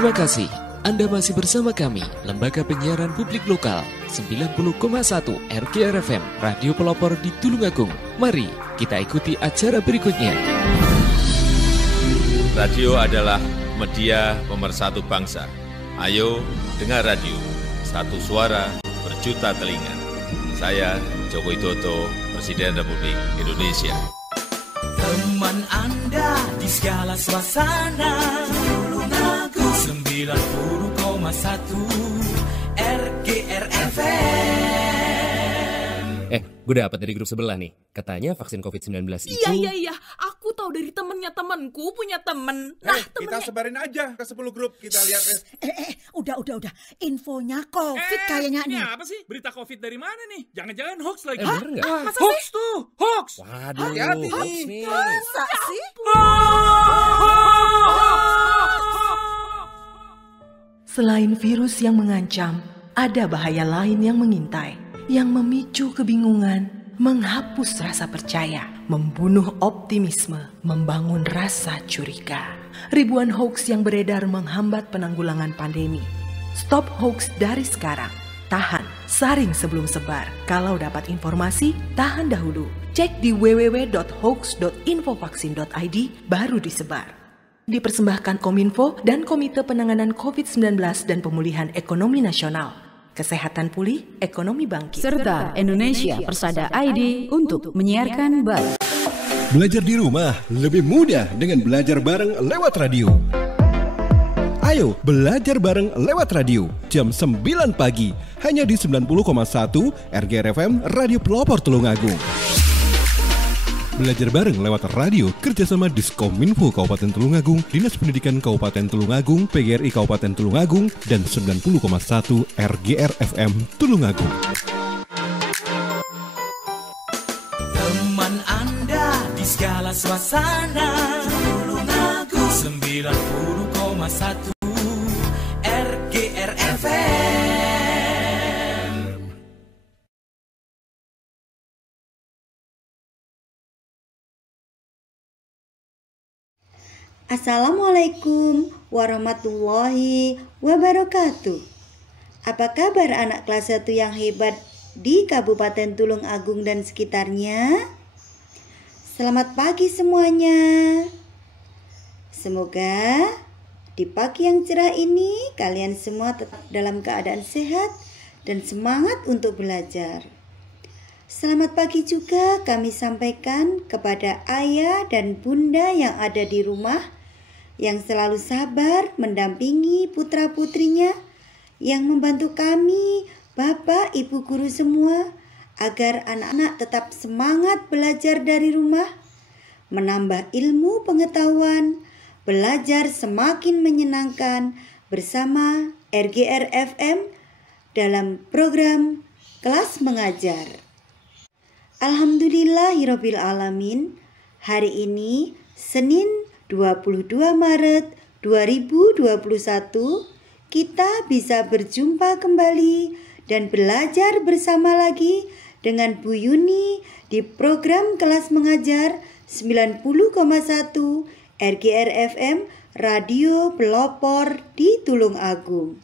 Terima kasih. Anda masih bersama kami, Lembaga Penyiaran Publik Lokal 90,1 RGR FM, Radio Pelopor di Tulungagung. Mari kita ikuti acara berikutnya. Radio adalah media pemersatu bangsa. Ayo dengar radio, satu suara berjuta telinga. Saya Joko Widodo, Presiden Republik Indonesia. Teman Anda di segala suasana, Tulungagung 90,1 RGR FM. Gue dapet dari grup sebelah nih. Katanya vaksin COVID-19 itu... Iya. Aku tahu dari temennya temanku punya temen. Nah, kita sebarin aja ke 10 grup. Kita lihat. Udah. Infonya COVID kayaknya nih. Apa sih? Berita COVID dari mana nih? Jangan-jangan hoax lagi. Bener nggak? Hoax tuh, hoax. Waduh, hati-hati hoax nih. nih. Masa sih? Selain virus yang mengancam, ada bahaya lain yang mengintai, yang memicu kebingungan, menghapus rasa percaya, membunuh optimisme, membangun rasa curiga. Ribuan hoax yang beredar menghambat penanggulangan pandemi. Stop hoax dari sekarang. Tahan, saring sebelum sebar. Kalau dapat informasi, tahan dahulu. Cek di www.hoax.infovaksin.id baru disebar. Dipersembahkan Kominfo dan Komite Penanganan COVID-19 dan Pemulihan Ekonomi Nasional. Kesehatan pulih, ekonomi bangkit. Serta Indonesia Persada ID untuk menyiarkan baik. Belajar di rumah lebih mudah dengan belajar bareng lewat radio. Ayo belajar bareng lewat radio jam 9 pagi hanya di 90,1 RGR FM Radio Pelopor Tulungagung. Belajar bareng lewat radio kerjasama Diskominfo Kabupaten Tulungagung, Dinas Pendidikan Kabupaten Tulungagung, PGRI Kabupaten Tulungagung, dan 90,1 RGR FM Tulungagung. Teman Anda di segala suasana, Tulungagung 90,1 RGR FM. Assalamualaikum warahmatullahi wabarakatuh. Apa kabar anak kelas 1 yang hebat di Kabupaten Tulungagung dan sekitarnya? Selamat pagi semuanya. Semoga di pagi yang cerah ini kalian semua tetap dalam keadaan sehat dan semangat untuk belajar. Selamat pagi juga kami sampaikan kepada ayah dan bunda yang ada di rumah, yang selalu sabar mendampingi putra-putrinya, yang membantu kami, bapak, ibu guru semua, agar anak-anak tetap semangat belajar dari rumah, menambah ilmu pengetahuan, belajar semakin menyenangkan bersama RGR FM dalam program Kelas Mengajar. Alhamdulillahirabbil alamin. Hari ini Senin 22 Maret 2021 kita bisa berjumpa kembali dan belajar bersama lagi dengan Bu Yuni di program Kelas Mengajar 90,1 RGR FM Radio Pelopor di Tulungagung.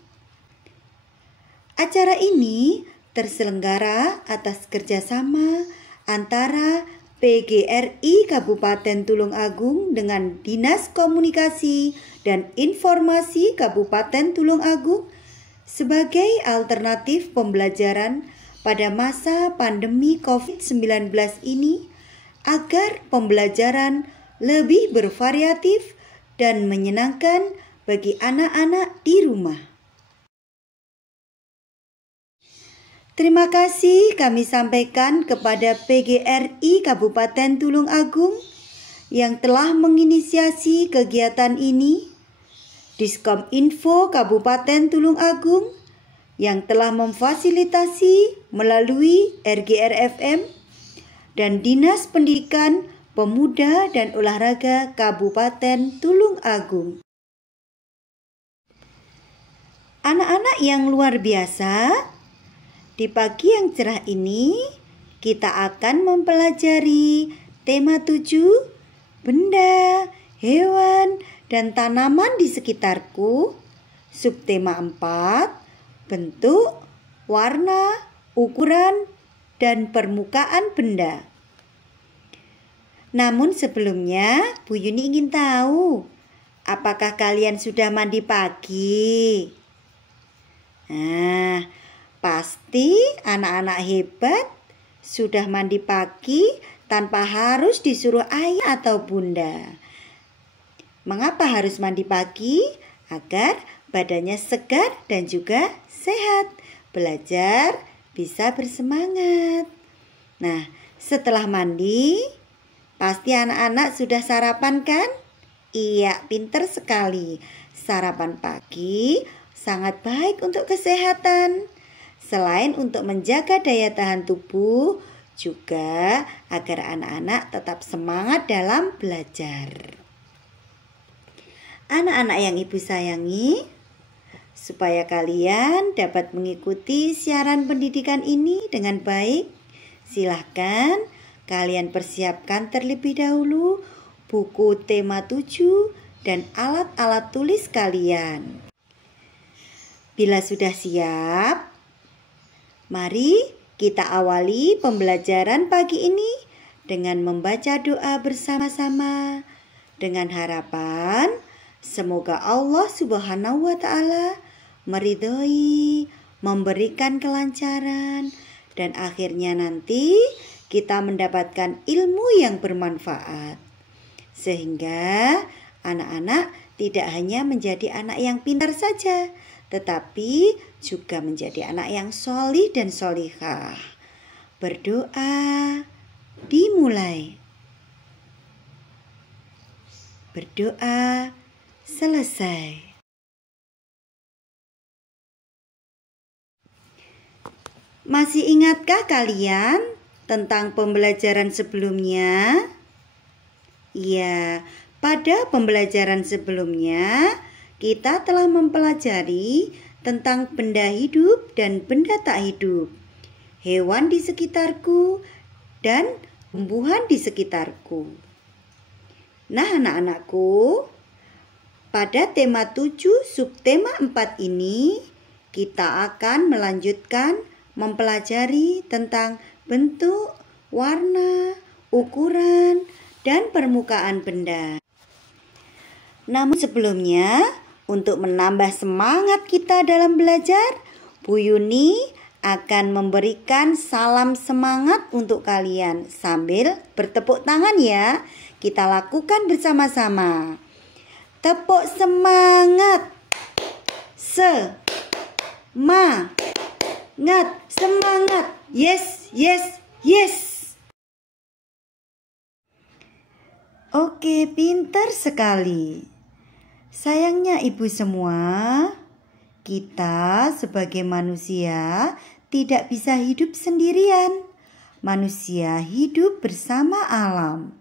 Acara ini terselenggara atas kerjasama antara PGRI Kabupaten Tulungagung dengan Dinas Komunikasi dan Informasi Kabupaten Tulungagung sebagai alternatif pembelajaran pada masa pandemi COVID-19 ini agar pembelajaran lebih bervariatif dan menyenangkan bagi anak-anak di rumah. Terima kasih kami sampaikan kepada PGRI Kabupaten Tulungagung yang telah menginisiasi kegiatan ini, Diskominfo Kabupaten Tulungagung yang telah memfasilitasi melalui RGR FM, dan Dinas Pendidikan, Pemuda dan Olahraga Kabupaten Tulungagung. Anak-anak yang luar biasa, di pagi yang cerah ini, kita akan mempelajari tema 7, benda, hewan, dan tanaman di sekitarku Subtema 4, bentuk, warna, ukuran, dan permukaan benda. Namun sebelumnya, Bu Yuni ingin tahu, apakah kalian sudah mandi pagi? Nah, pasti anak-anak hebat sudah mandi pagi tanpa harus disuruh ayah atau bunda. Mengapa harus mandi pagi? Agar badannya segar dan juga sehat. Belajar bisa bersemangat. Nah, setelah mandi, pasti anak-anak sudah sarapan kan? Iya, pinter sekali. Sarapan pagi sangat baik untuk kesehatan. Selain untuk menjaga daya tahan tubuh, juga agar anak-anak tetap semangat dalam belajar. Anak-anak yang Ibu sayangi, supaya kalian dapat mengikuti siaran pendidikan ini dengan baik, silahkan kalian persiapkan terlebih dahulu buku tema 7 dan alat-alat tulis kalian. Bila sudah siap, mari kita awali pembelajaran pagi ini dengan membaca doa bersama-sama dengan harapan semoga Allah Subhanahu wa Ta'ala meridhoi, memberikan kelancaran, dan akhirnya nanti kita mendapatkan ilmu yang bermanfaat. Sehingga anak-anak tidak hanya menjadi anak yang pintar saja, tetapi juga menjadi anak yang solih dan solihah. Berdoa dimulai. Berdoa selesai. Masih ingatkah kalian tentang pembelajaran sebelumnya? Ya, pada pembelajaran sebelumnya kita telah mempelajari tentang benda hidup dan benda tak hidup, hewan di sekitarku, dan tumbuhan di sekitarku. Nah, anak-anakku, pada tema 7 subtema 4 ini kita akan melanjutkan mempelajari tentang bentuk, warna, ukuran, dan permukaan benda. Namun sebelumnya, untuk menambah semangat kita dalam belajar, Bu Yuni akan memberikan salam semangat untuk kalian sambil bertepuk tangan ya. Kita lakukan bersama-sama. Tepuk semangat. Semangat. Yes, yes, yes. Oke, pintar sekali. Sayangnya ibu semua, kita sebagai manusia tidak bisa hidup sendirian. Manusia hidup bersama alam.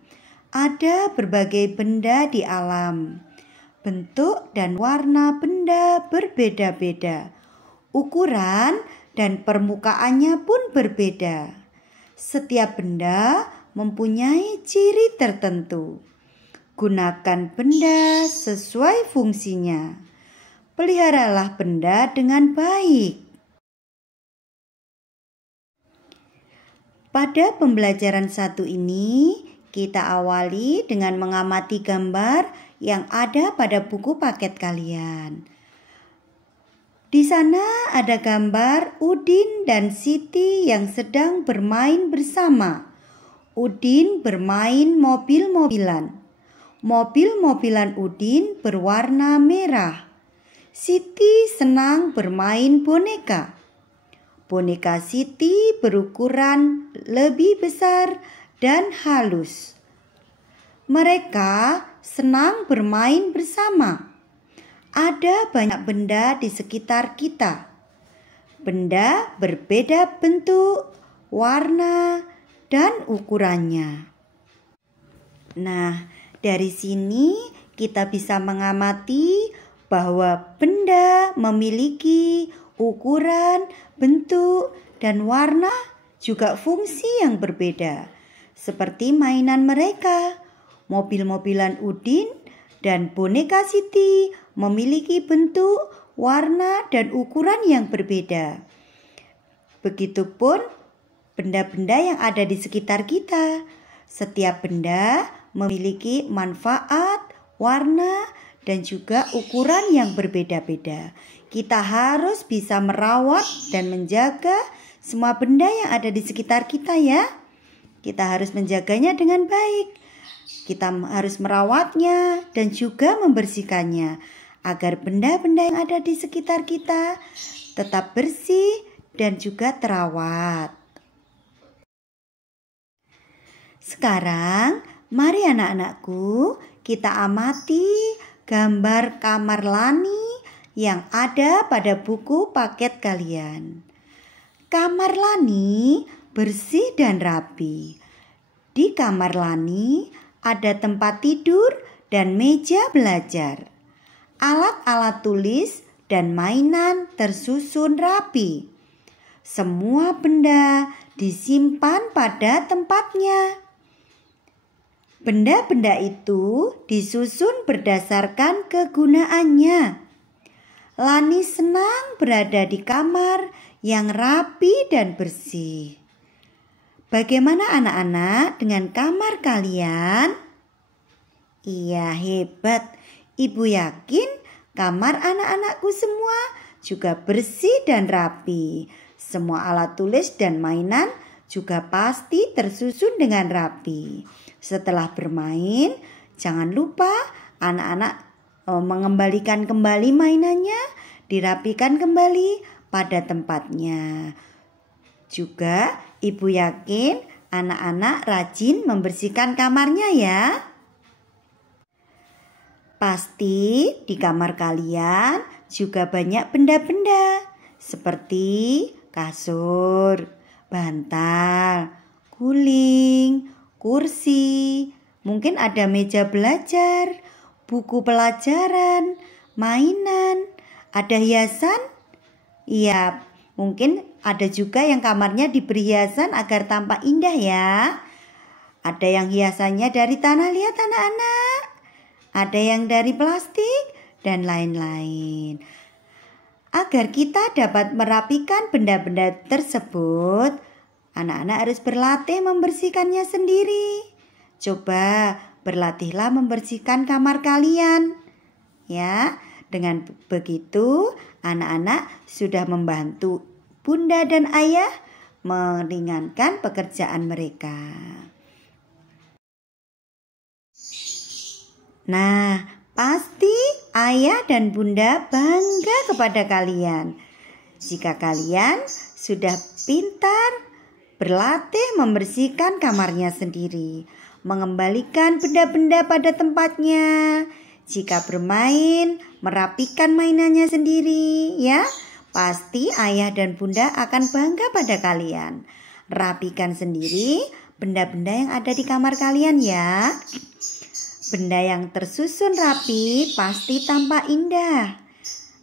Ada berbagai benda di alam. Bentuk dan warna benda berbeda-beda. Ukuran dan permukaannya pun berbeda. Setiap benda mempunyai ciri tertentu. Gunakan benda sesuai fungsinya. Peliharalah benda dengan baik. Pada pembelajaran 1 ini, kita awali dengan mengamati gambar yang ada pada buku paket kalian. Di sana ada gambar Udin dan Siti yang sedang bermain bersama. Udin bermain mobil-mobilan. Mobil-mobilan Udin berwarna merah. Siti senang bermain boneka. Boneka Siti berukuran lebih besar dan halus. Mereka senang bermain bersama. Ada banyak benda di sekitar kita. Benda berbeda bentuk, warna, dan ukurannya. Nah, dari sini kita bisa mengamati bahwa benda memiliki ukuran, bentuk, dan warna juga fungsi yang berbeda. Seperti mainan mereka, mobil-mobilan Udin dan boneka Siti memiliki bentuk, warna, dan ukuran yang berbeda. Begitupun benda-benda yang ada di sekitar kita. Setiap benda memiliki manfaat, warna, dan juga ukuran yang berbeda-beda. Kita harus bisa merawat dan menjaga semua benda yang ada di sekitar kita ya. Kita harus menjaganya dengan baik. Kita harus merawatnya dan juga membersihkannya agar benda-benda yang ada di sekitar kita tetap bersih dan juga terawat. Sekarang, mari anak-anakku, kita amati gambar kamar Lani yang ada pada buku paket kalian. Kamar Lani bersih dan rapi. Di kamar Lani ada tempat tidur dan meja belajar. Alat-alat tulis dan mainan tersusun rapi. Semua benda disimpan pada tempatnya. Benda-benda itu disusun berdasarkan kegunaannya. Lani senang berada di kamar yang rapi dan bersih. Bagaimana anak-anak dengan kamar kalian? Iya, hebat. Ibu yakin kamar anak-anakku semua juga bersih dan rapi. Semua alat tulis dan mainan juga pasti tersusun dengan rapi. Setelah bermain, jangan lupa anak-anak mengembalikan kembali mainannya, dirapikan kembali pada tempatnya. Juga ibu yakin anak-anak rajin membersihkan kamarnya ya. Pasti di kamar kalian juga banyak benda-benda seperti kasur, bantal, guling, kursi, mungkin ada meja belajar, buku pelajaran, mainan, ada hiasan. Iya, mungkin ada juga yang kamarnya diberi hiasan agar tampak indah ya. Ada yang hiasannya dari tanah liat anak-anak, ada yang dari plastik, dan lain-lain. Agar kita dapat merapikan benda-benda tersebut, anak-anak harus berlatih membersihkannya sendiri. Coba berlatihlah membersihkan kamar kalian. Ya, dengan begitu anak-anak sudah membantu bunda dan ayah meringankan pekerjaan mereka. Nah, pasti ayah dan bunda bangga kepada kalian jika kalian sudah pintar berlatih membersihkan kamarnya sendiri, mengembalikan benda-benda pada tempatnya. Jika bermain, merapikan mainannya sendiri, ya. Pasti ayah dan bunda akan bangga pada kalian. Rapikan sendiri benda-benda yang ada di kamar kalian ya. Benda yang tersusun rapi pasti tampak indah.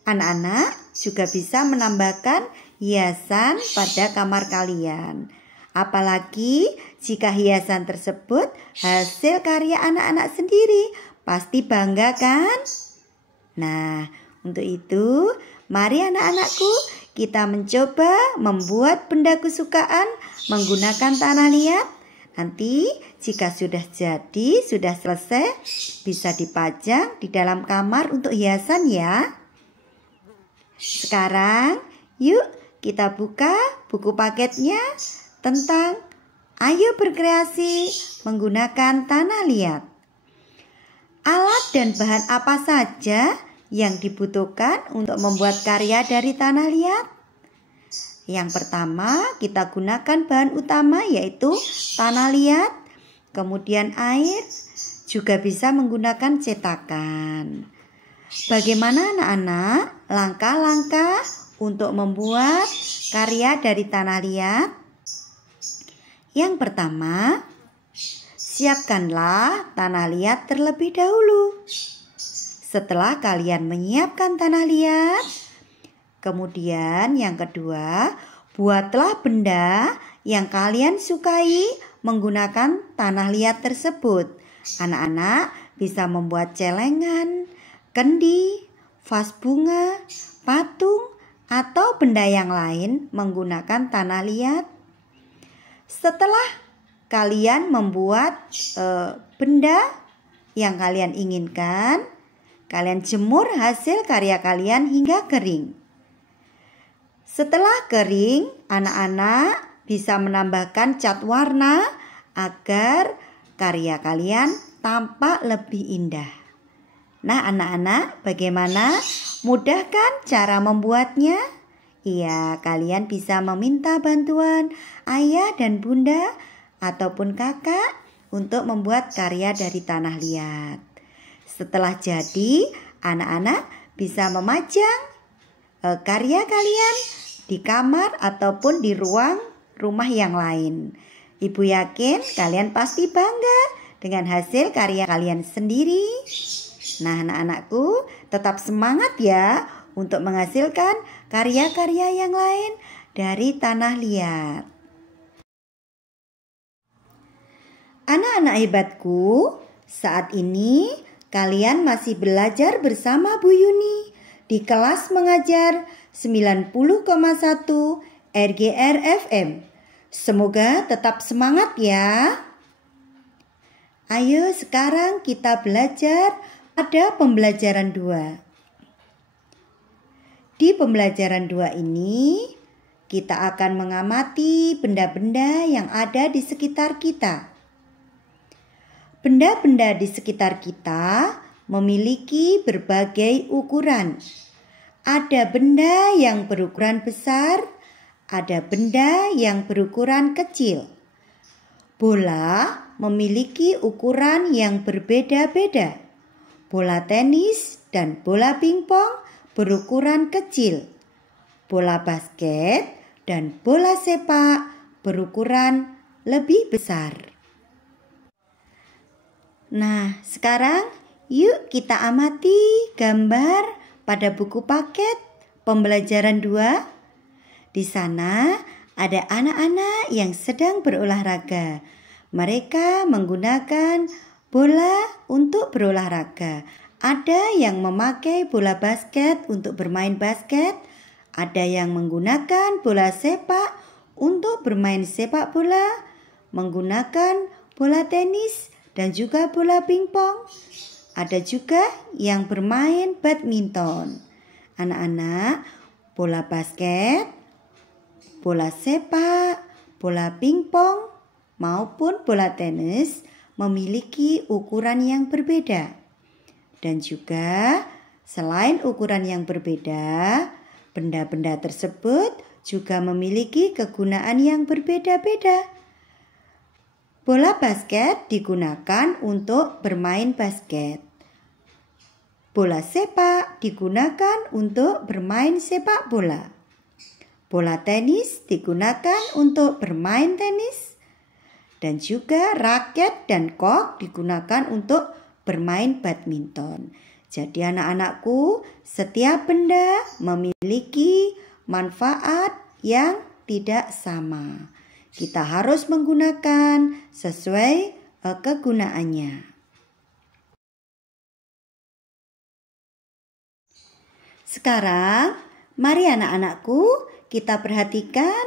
Anak-anak juga bisa menambahkan hiasan pada kamar kalian. Apalagi jika hiasan tersebut hasil karya anak-anak sendiri, pasti bangga kan? Nah, untuk itu mari anak-anakku kita mencoba membuat benda kesukaan menggunakan tanah liat. Nanti jika sudah jadi, sudah selesai, bisa dipajang di dalam kamar untuk hiasan ya. Sekarang yuk kita buka buku paketnya tentang ayo berkreasi menggunakan tanah liat. Alat dan bahan apa saja yang dibutuhkan untuk membuat karya dari tanah liat? Yang pertama, kita gunakan bahan utama yaitu tanah liat, kemudian air, juga bisa menggunakan cetakan. Bagaimana anak-anak langkah-langkah untuk membuat karya dari tanah liat? Yang pertama, siapkanlah tanah liat terlebih dahulu. Setelah kalian menyiapkan tanah liat, kemudian yang kedua, buatlah benda yang kalian sukai menggunakan tanah liat tersebut. Anak-anak bisa membuat celengan, kendi, vas bunga, patung, atau benda yang lain menggunakan tanah liat. Setelah kalian membuat benda yang kalian inginkan, kalian jemur hasil karya kalian hingga kering. Setelah kering, anak-anak bisa menambahkan cat warna agar karya kalian tampak lebih indah. Nah, anak-anak, bagaimana? Mudah kan cara membuatnya? Iya, kalian bisa meminta bantuan ayah dan bunda ataupun kakak untuk membuat karya dari tanah liat. Setelah jadi, anak-anak bisa memajang karya kalian di kamar ataupun di ruang rumah yang lain. Ibu yakin kalian pasti bangga dengan hasil karya kalian sendiri. Nah, anak-anakku, tetap semangat ya untuk menghasilkan karya-karya yang lain dari tanah liat. Anak-anak hebatku, saat ini kalian masih belajar bersama Bu Yuni di kelas mengajar 90,1 RGR FM. Semoga tetap semangat ya. Ayo sekarang kita belajar pada pembelajaran 2. Di pembelajaran 2 ini, kita akan mengamati benda-benda yang ada di sekitar kita. Benda-benda di sekitar kita memiliki berbagai ukuran. Ada benda yang berukuran besar, ada benda yang berukuran kecil. Bola memiliki ukuran yang berbeda-beda. Bola tenis dan bola pingpong berukuran kecil. Bola basket dan bola sepak berukuran lebih besar. Nah, sekarang yuk kita amati gambar pada buku paket pembelajaran 2. Di sana ada anak-anak yang sedang berolahraga. Mereka menggunakan bola untuk berolahraga. Ada yang memakai bola basket untuk bermain basket. Ada yang menggunakan bola sepak untuk bermain sepak bola. Menggunakan bola tenis dan juga bola pingpong. Ada juga yang bermain badminton. Anak-anak, bola basket, bola sepak, bola pingpong, maupun bola tenis memiliki ukuran yang berbeda. Dan juga selain ukuran yang berbeda, benda-benda tersebut juga memiliki kegunaan yang berbeda-beda. Bola basket digunakan untuk bermain basket. Bola sepak digunakan untuk bermain sepak bola. Bola tenis digunakan untuk bermain tenis. Dan juga raket dan kok digunakan untuk bermain badminton. Jadi anak-anakku, setiap benda memiliki manfaat yang tidak sama. Kita harus menggunakan sesuai kegunaannya. Sekarang, mari anak-anakku kita perhatikan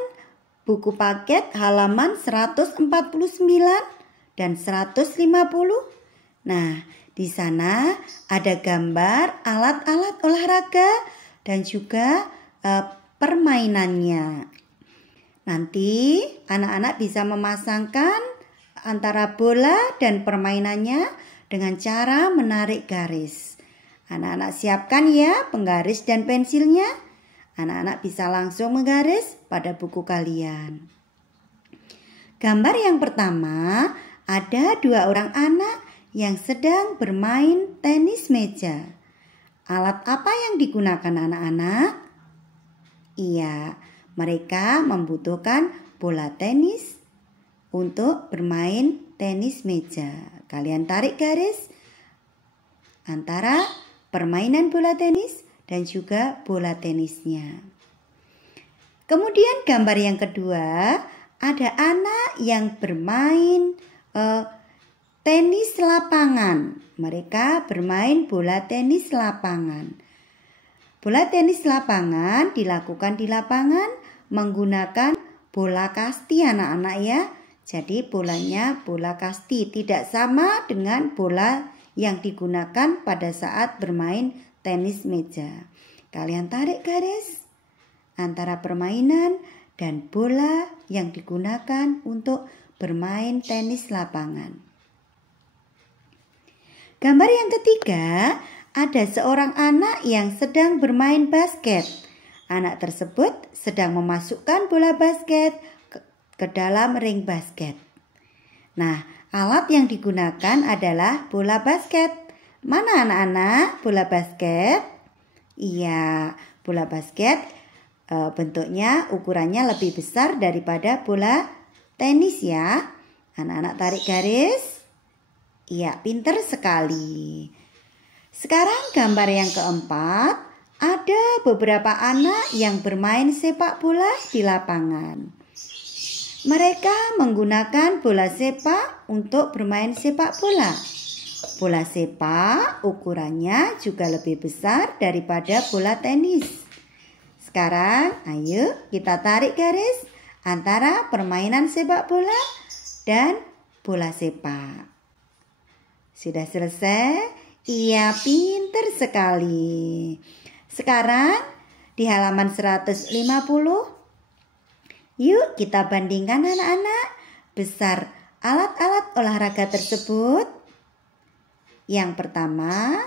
buku paket halaman 149 dan 150. Nah, di sana ada gambar alat-alat olahraga dan juga permainannya. Nanti anak-anak bisa memasangkan antara bola dan permainannya dengan cara menarik garis. Anak-anak siapkan ya penggaris dan pensilnya. Anak-anak bisa langsung menggaris pada buku kalian. Gambar yang pertama, ada 2 orang anak yang sedang bermain tenis meja. Alat apa yang digunakan anak-anak? Iya, mereka membutuhkan bola tenis untuk bermain tenis meja. Kalian tarik garis antara permainan bola tenis dan juga bola tenisnya. Kemudian gambar yang kedua, ada anak yang bermain tenis lapangan. Mereka bermain bola tenis lapangan. Bola tenis lapangan dilakukan di lapangan menggunakan bola kasti anak-anak ya. Jadi bolanya bola kasti, tidak sama dengan bola yang digunakan pada saat bermain tenis meja. Kalian tarik garis antara permainan dan bola yang digunakan untuk bermain tenis lapangan. Gambar yang ketiga, ada seorang anak yang sedang bermain basket. Anak tersebut sedang memasukkan bola basket ke dalam ring basket. Nah, alat yang digunakan adalah bola basket. Mana anak-anak bola basket? Iya, bola basket bentuknya, ukurannya lebih besar daripada bola tenis ya. Anak-anak tarik garis. Iya, pinter sekali. Sekarang gambar yang keempat, ada beberapa anak yang bermain sepak bola di lapangan. Mereka menggunakan bola sepak untuk bermain sepak bola. Bola sepak ukurannya juga lebih besar daripada bola tenis. Sekarang ayo kita tarik garis antara permainan sepak bola dan bola sepak. Sudah selesai? Iya, pinter sekali. Sekarang di halaman 150, yuk kita bandingkan anak-anak besar alat-alat olahraga tersebut. Yang pertama,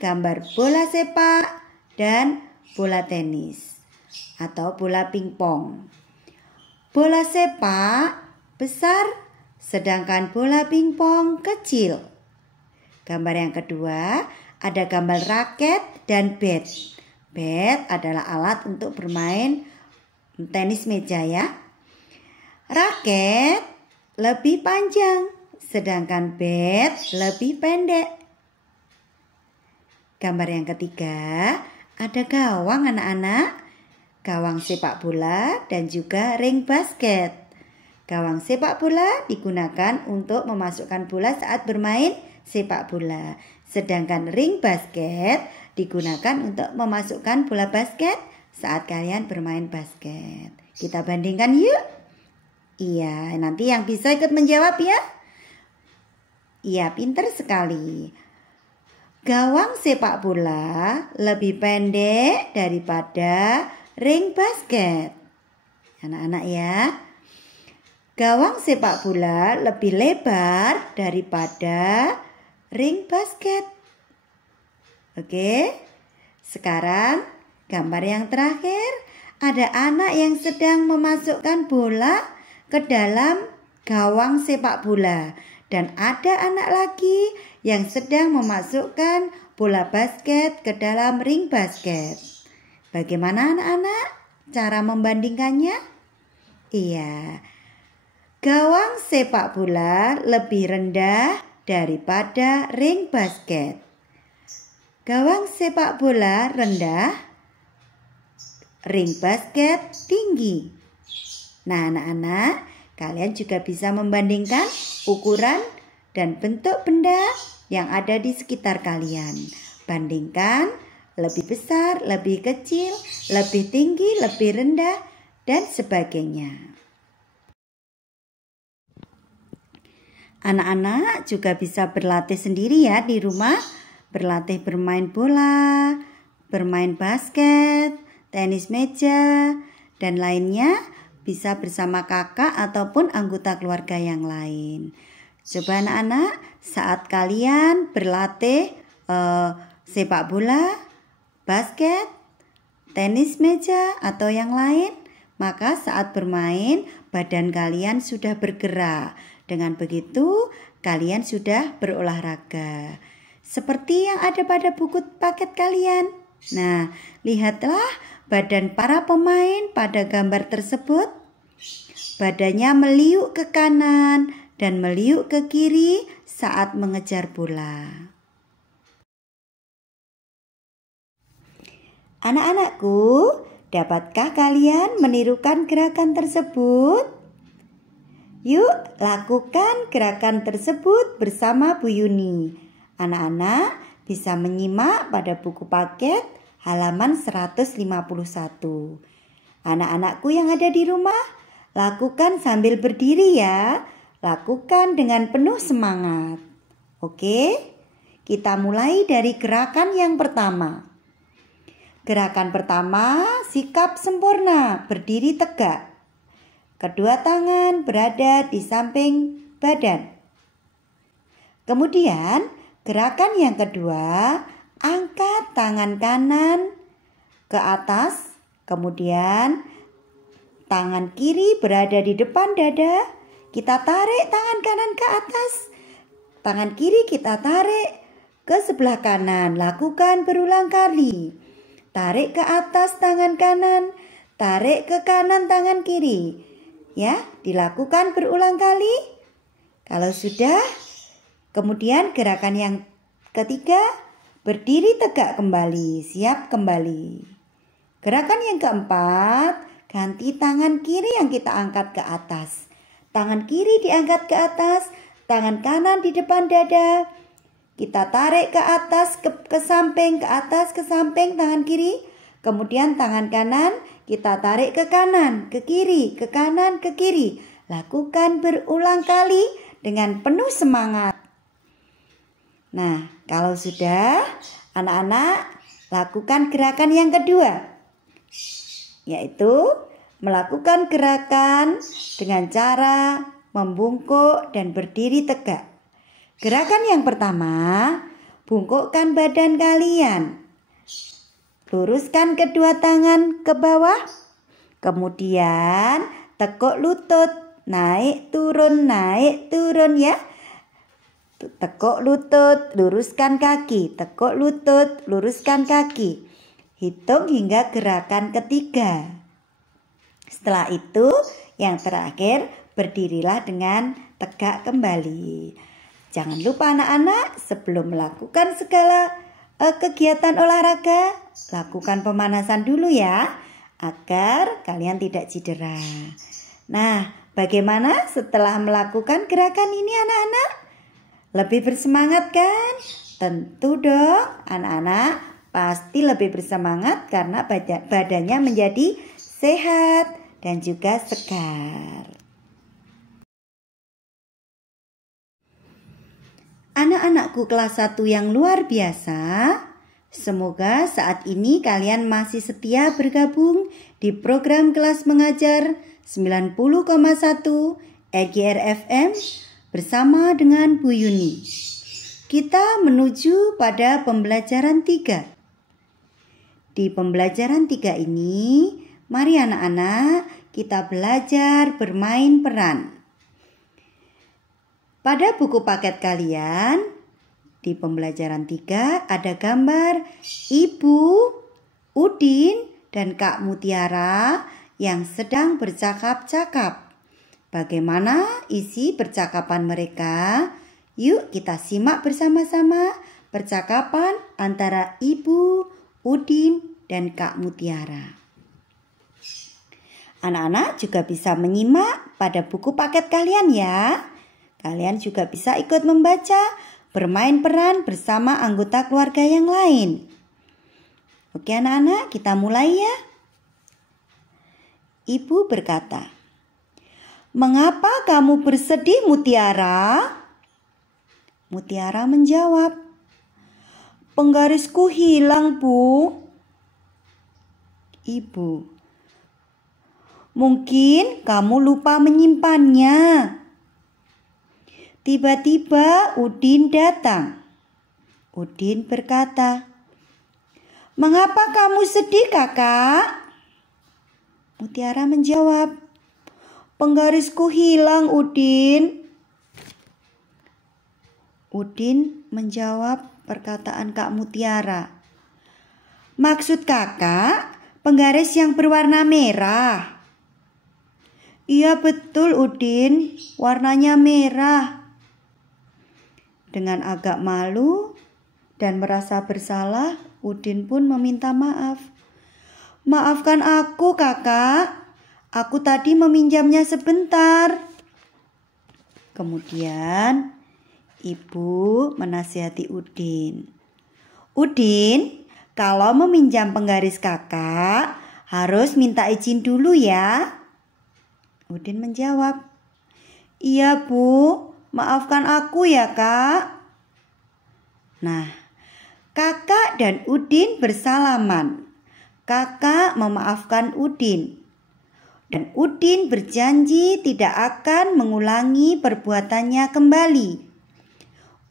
gambar bola sepak dan bola tenis atau bola pingpong. Bola sepak besar sedangkan bola pingpong kecil. Gambar yang kedua, ada gambar raket dan bat. Bat adalah alat untuk bermain tenis meja ya. Raket lebih panjang, sedangkan bat lebih pendek. Gambar yang ketiga, ada gawang anak-anak. Gawang sepak bola dan juga ring basket. Gawang sepak bola digunakan untuk memasukkan bola saat bermain sepak bola. Sedangkan ring basket digunakan untuk memasukkan bola basket saat kalian bermain basket. Kita bandingkan yuk. Iya, nanti yang bisa ikut menjawab ya. Iya, pinter sekali. Gawang sepak bola lebih pendek daripada ring basket. Anak-anak ya. Gawang sepak bola lebih lebar daripada ring basket. Oke. Sekarang gambar yang terakhir, ada anak yang sedang memasukkan bola ke dalam gawang sepak bola dan ada anak lagi yang sedang memasukkan bola basket ke dalam ring basket. Bagaimana anak-anak cara membandingkannya? Iya. Gawang sepak bola lebih rendah daripada ring basket. Gawang sepak bola rendah, ring basket tinggi. Nah, anak-anak, kalian juga bisa membandingkan ukuran dan bentuk benda yang ada di sekitar kalian. Bandingkan lebih besar, lebih kecil, lebih tinggi, lebih rendah, dan sebagainya. Anak-anak juga bisa berlatih sendiri ya di rumah. Berlatih bermain bola, bermain basket, tenis meja, dan lainnya bisa bersama kakak ataupun anggota keluarga yang lain. Coba anak-anak saat kalian berlatih sepak bola, basket, tenis meja atau yang lain, maka saat bermain badan kalian sudah bergerak. Dengan begitu kalian sudah berolahraga. Seperti yang ada pada buku paket kalian. Nah, lihatlah badan para pemain pada gambar tersebut. Badannya meliuk ke kanan dan meliuk ke kiri saat mengejar bola. Anak-anakku, dapatkah kalian menirukan gerakan tersebut? Yuk, lakukan gerakan tersebut bersama Bu Yuni. Anak-anak bisa menyimak pada buku paket halaman 151. Anak-anakku yang ada di rumah, lakukan sambil berdiri ya. Lakukan dengan penuh semangat. Oke? Kita mulai dari gerakan yang pertama. Gerakan pertama, sikap sempurna, berdiri tegak. Kedua tangan berada di samping badan. Kemudian, gerakan yang kedua, angkat tangan kanan ke atas. Kemudian, tangan kiri berada di depan dada. Kita tarik tangan kanan ke atas. Tangan kiri kita tarik ke sebelah kanan. Lakukan berulang kali. Tarik ke atas tangan kanan, tarik ke kanan tangan kiri. Ya, dilakukan berulang kali. Kalau sudah, kemudian gerakan yang ketiga, berdiri tegak kembali, siap kembali. Gerakan yang keempat, ganti tangan kiri yang kita angkat ke atas. Tangan kiri diangkat ke atas, tangan kanan di depan dada. Kita tarik ke atas, ke samping, ke atas, ke samping tangan kiri. Kemudian tangan kanan kita tarik ke kanan, ke kiri, ke kanan, ke kiri. Lakukan berulang kali dengan penuh semangat. Nah, kalau sudah, anak-anak lakukan gerakan yang kedua. Yaitu melakukan gerakan dengan cara membungkuk dan berdiri tegak. Gerakan yang pertama, bungkukkan badan kalian. Luruskan kedua tangan ke bawah. Kemudian tekuk lutut, naik turun ya. Tekuk lutut, luruskan kaki. Tekuk lutut, luruskan kaki. Hitung hingga gerakan ketiga. Setelah itu, yang terakhir, berdirilah dengan tegak kembali. Jangan lupa anak-anak, sebelum melakukan segala kegiatan olahraga, lakukan pemanasan dulu ya, agar kalian tidak cedera. Nah, bagaimana setelah melakukan gerakan ini anak-anak? Lebih bersemangat kan? Tentu dong, anak-anak pasti lebih bersemangat karena badannya menjadi sehat dan juga segar. Anak-anakku kelas 1 yang luar biasa, semoga saat ini kalian masih setia bergabung di program kelas mengajar 90,1 RGR FM bersama dengan Bu Yuni. Kita menuju pada pembelajaran 3. Di pembelajaran 3 ini, mari anak-anak kita belajar bermain peran. Pada buku paket kalian, di pembelajaran 3 ada gambar Ibu, Udin, dan Kak Mutiara yang sedang bercakap-cakap. Bagaimana isi percakapan mereka? Yuk kita simak bersama-sama percakapan antara Ibu, Udin, dan Kak Mutiara. Anak-anak juga bisa menyimak pada buku paket kalian ya. Kalian juga bisa ikut membaca, bermain peran bersama anggota keluarga yang lain. Oke anak-anak, kita mulai ya. Ibu berkata, "Mengapa kamu bersedih, Mutiara?" Mutiara menjawab, "Penggarisku hilang, Bu." Ibu, "Mungkin kamu lupa menyimpannya." Tiba-tiba Udin datang. Udin berkata, "Mengapa kamu sedih, Kakak?" Mutiara menjawab, "Penggarisku hilang, Udin." Udin menjawab perkataan Kak Mutiara, "Maksud Kakak penggaris yang berwarna merah?" "Iya betul, Udin, warnanya merah." Dengan agak malu dan merasa bersalah, Udin pun meminta maaf. "Maafkan aku, Kakak. Aku tadi meminjamnya sebentar." Kemudian Ibu menasihati Udin. "Udin, Kalau meminjam penggaris kakak, harus minta izin dulu ya. Udin menjawab, "Iya Bu, maafkan aku ya Kak." Nah, kakak dan Udin bersalaman. Kakak memaafkan Udin. Dan Udin berjanji tidak akan mengulangi perbuatannya kembali.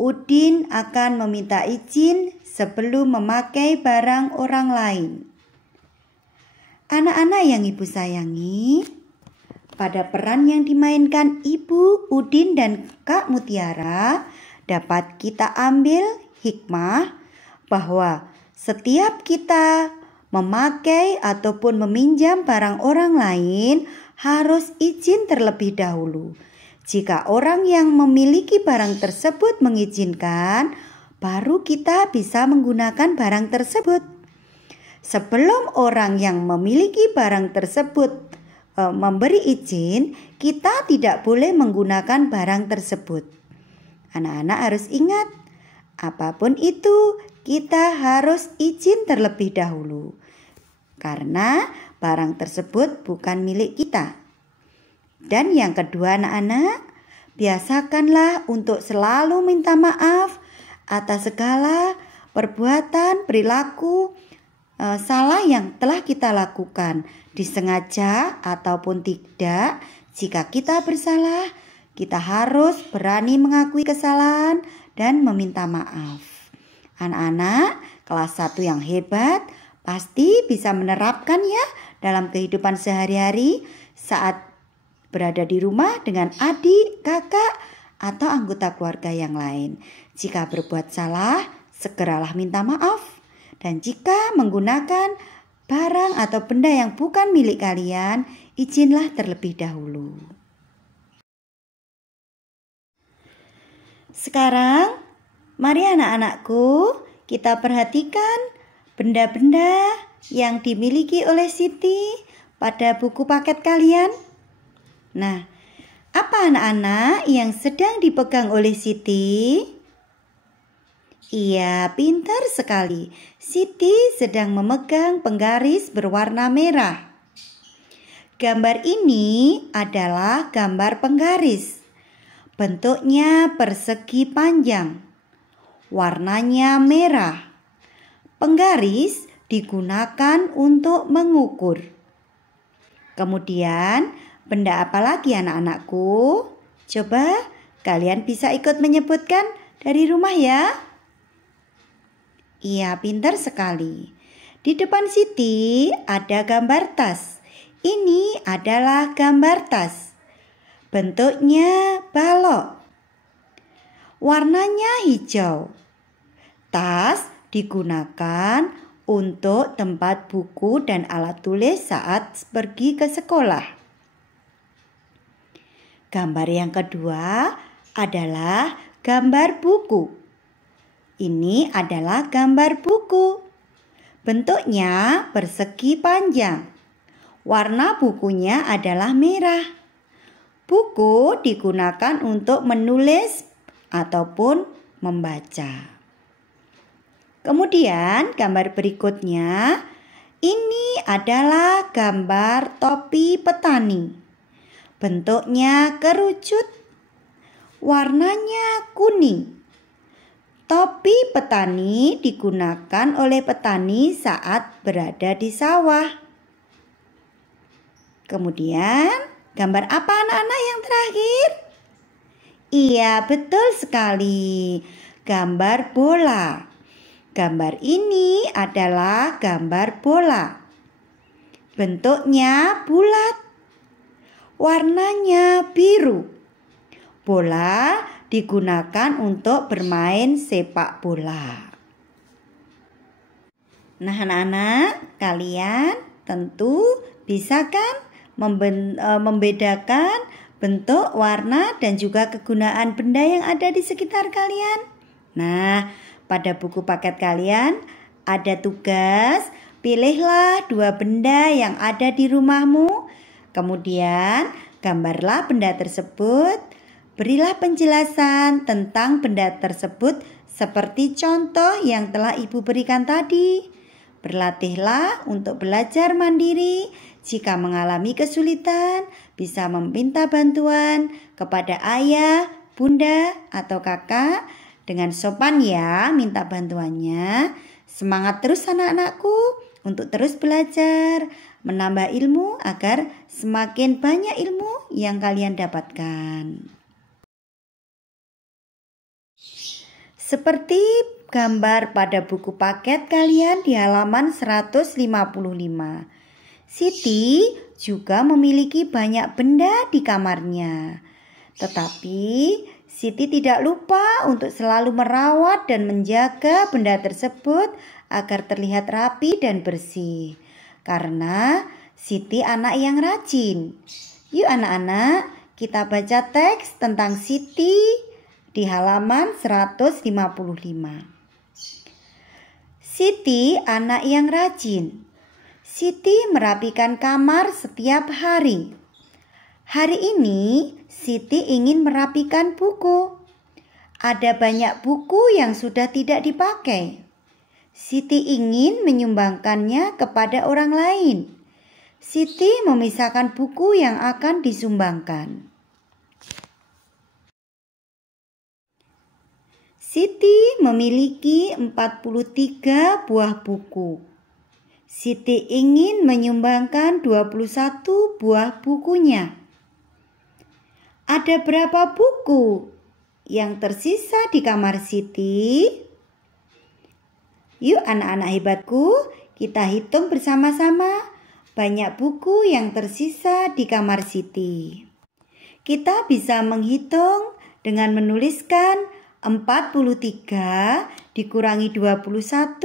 Udin akan meminta izin sebelum memakai barang orang lain. Anak-anak yang Ibu sayangi, pada peran yang dimainkan Ibu, Udin, dan Kak Mutiara dapat kita ambil hikmah bahwa setiap kita memakai ataupun meminjam barang orang lain harus izin terlebih dahulu. Jika orang yang memiliki barang tersebut mengizinkan, baru kita bisa menggunakan barang tersebut. Sebelum orang yang memiliki barang tersebut memberi izin, kita tidak boleh menggunakan barang tersebut. Anak-anak harus ingat, apapun itu kita harus izin terlebih dahulu. Karena barang tersebut bukan milik kita. Dan yang kedua anak-anak, biasakanlah untuk selalu minta maaf atas segala perbuatan, perilaku salah yang telah kita lakukan. Disengaja ataupun tidak, jika kita bersalah, kita harus berani mengakui kesalahan dan meminta maaf. Anak-anak kelas 1 yang hebat pasti bisa menerapkan ya dalam kehidupan sehari-hari saat berada di rumah dengan adik, kakak, atau anggota keluarga yang lain. Jika berbuat salah, segeralah minta maaf. Dan jika menggunakan barang atau benda yang bukan milik kalian, izinlah terlebih dahulu. Sekarang, mari anak-anakku, kita perhatikan benda-benda yang dimiliki oleh Siti pada buku paket kalian. Nah, apa anak-anak yang sedang dipegang oleh Siti? Iya, pintar sekali. Siti sedang memegang penggaris berwarna merah. Gambar ini adalah gambar penggaris. Bentuknya persegi panjang. Warnanya merah. Penggaris digunakan untuk mengukur. Kemudian, benda apa lagi anak-anakku? Coba kalian bisa ikut menyebutkan dari rumah ya. Iya, pintar sekali. Di depan Siti ada gambar tas. Ini adalah gambar tas. Bentuknya balok. Warnanya hijau. Tas digunakan untuk tempat buku dan alat tulis saat pergi ke sekolah. Gambar yang kedua adalah gambar buku. Ini adalah gambar buku. Bentuknya persegi panjang. Warna bukunya adalah merah. Buku digunakan untuk menulis ataupun membaca. Kemudian gambar berikutnya, ini adalah gambar topi petani. Bentuknya kerucut, warnanya kuning. Topi petani digunakan oleh petani saat berada di sawah. Kemudian gambar apa anak-anak yang terakhir? Iya, betul sekali. Gambar bola. Gambar ini adalah gambar bola. Bentuknya bulat. Warnanya biru. Bola digunakan untuk bermain sepak bola. Nah anak-anak, kalian tentu bisa kan membedakan bentuk, warna, dan juga kegunaan benda yang ada di sekitar kalian. Nah, pada buku paket kalian ada tugas, pilihlah 2 benda yang ada di rumahmu. Kemudian gambarlah benda tersebut. Berilah penjelasan tentang benda tersebut seperti contoh yang telah Ibu berikan tadi. Berlatihlah untuk belajar mandiri. Jika mengalami kesulitan, bisa meminta bantuan kepada ayah, bunda, atau kakak. Dengan sopan ya, minta bantuannya. Semangat terus anak-anakku untuk terus belajar, menambah ilmu agar semakin banyak ilmu yang kalian dapatkan. Seperti gambar pada buku paket kalian di halaman 155. Siti juga memiliki banyak benda di kamarnya. Tetapi Siti tidak lupa untuk selalu merawat dan menjaga benda tersebut agar terlihat rapi dan bersih. Karena Siti anak yang rajin. Yuk anak-anak, kita baca teks tentang Siti di halaman 155. Siti anak yang rajin. Siti merapikan kamar setiap hari. Hari ini Siti ingin merapikan buku. Ada banyak buku yang sudah tidak dipakai. Siti ingin menyumbangkannya kepada orang lain. Siti memisahkan buku yang akan disumbangkan. Siti memiliki 43 buah buku. Siti ingin menyumbangkan 21 buah bukunya. Ada berapa buku yang tersisa di kamar Siti? Yuk anak-anak hebatku, kita hitung bersama-sama banyak buku yang tersisa di kamar Siti. Kita bisa menghitung dengan menuliskan 43 dikurangi 21,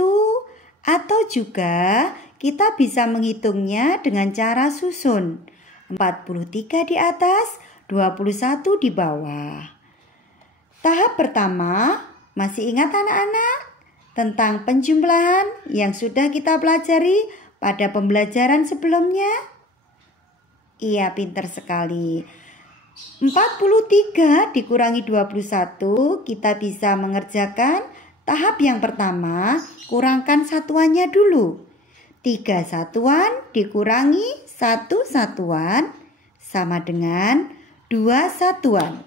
atau juga kita bisa menghitungnya dengan cara susun. 43 di atas, 21 di bawah. Tahap pertama, masih ingat anak-anak tentang penjumlahan yang sudah kita pelajari pada pembelajaran sebelumnya? Iya, pintar sekali. 43 dikurangi 21, kita bisa mengerjakan tahap yang pertama, kurangkan satuannya dulu. 3 satuan dikurangi 1 satuan sama dengan 2 satuan.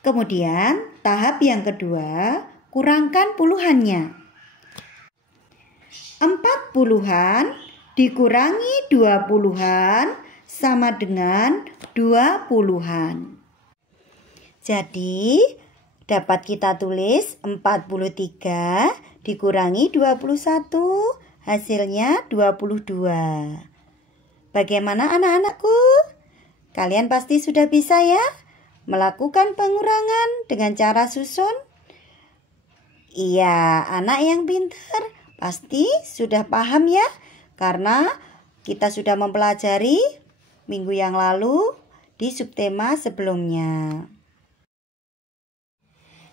Kemudian tahap yang kedua, kurangkan puluhannya. 4 puluhan dikurangi 2 puluhan sama dengan 2 puluhan. Jadi dapat kita tulis 43 dikurangi 21, hasilnya 22. Bagaimana anak-anakku? Kalian pasti sudah bisa ya melakukan pengurangan dengan cara susun? Iya, anak yang pintar pasti sudah paham ya, karena kita sudah mempelajari minggu yang lalu di subtema sebelumnya.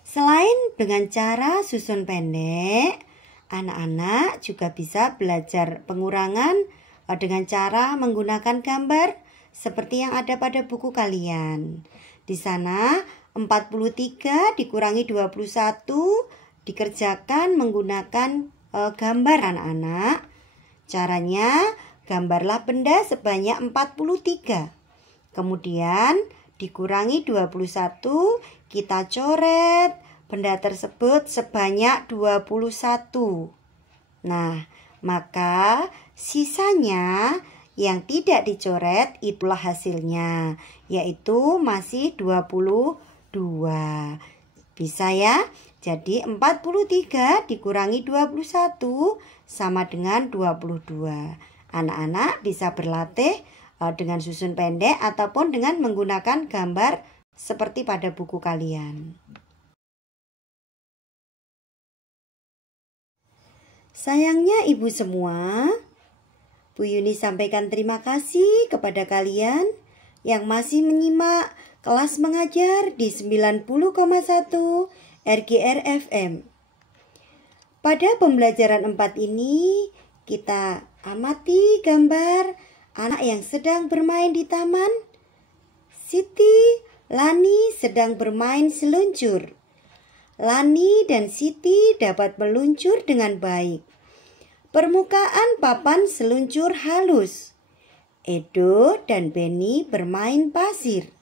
Selain dengan cara susun pendek, anak-anak juga bisa belajar pengurangan dengan cara menggunakan gambar seperti yang ada pada buku kalian. Di sana 43 dikurangi 21 dikerjakan menggunakan gambar anak-anak. Caranya, gambarlah benda sebanyak 43. Kemudian dikurangi 21, kita coret benda tersebut sebanyak 21. Nah, maka sisanya yang tidak dicoret itulah hasilnya, yaitu masih 22. Bisa ya? Jadi 43 dikurangi 21 sama dengan 22. Anak-anak bisa berlatih dengan susun pendek ataupun dengan menggunakan gambar seperti pada buku kalian. Sayangnya ibu semua, Bu Yuni sampaikan terima kasih kepada kalian yang masih menyimak kelas mengajar di 90,1 RGR FM. Pada pembelajaran 4 ini, kita amati gambar anak yang sedang bermain di taman. Siti, Lani sedang bermain seluncur. Lani dan Siti dapat meluncur dengan baik. Permukaan papan seluncur halus. Edo dan Benny bermain pasir.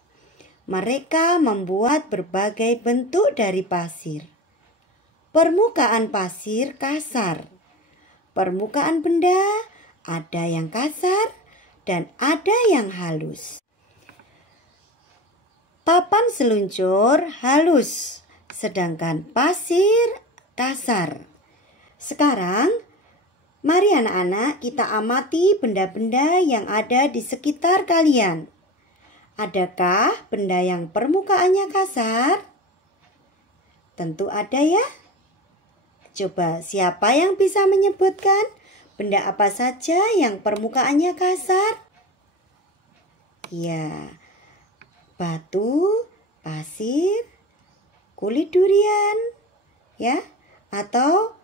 Mereka membuat berbagai bentuk dari pasir. Permukaan pasir kasar. Permukaan benda ada yang kasar dan ada yang halus. Papan seluncur halus, sedangkan pasir kasar. Sekarang, mari anak-anak kita amati benda-benda yang ada di sekitar kalian. Adakah benda yang permukaannya kasar? Tentu ada ya. Coba siapa yang bisa menyebutkan benda apa saja yang permukaannya kasar? Ya, batu, pasir, kulit durian, ya, atau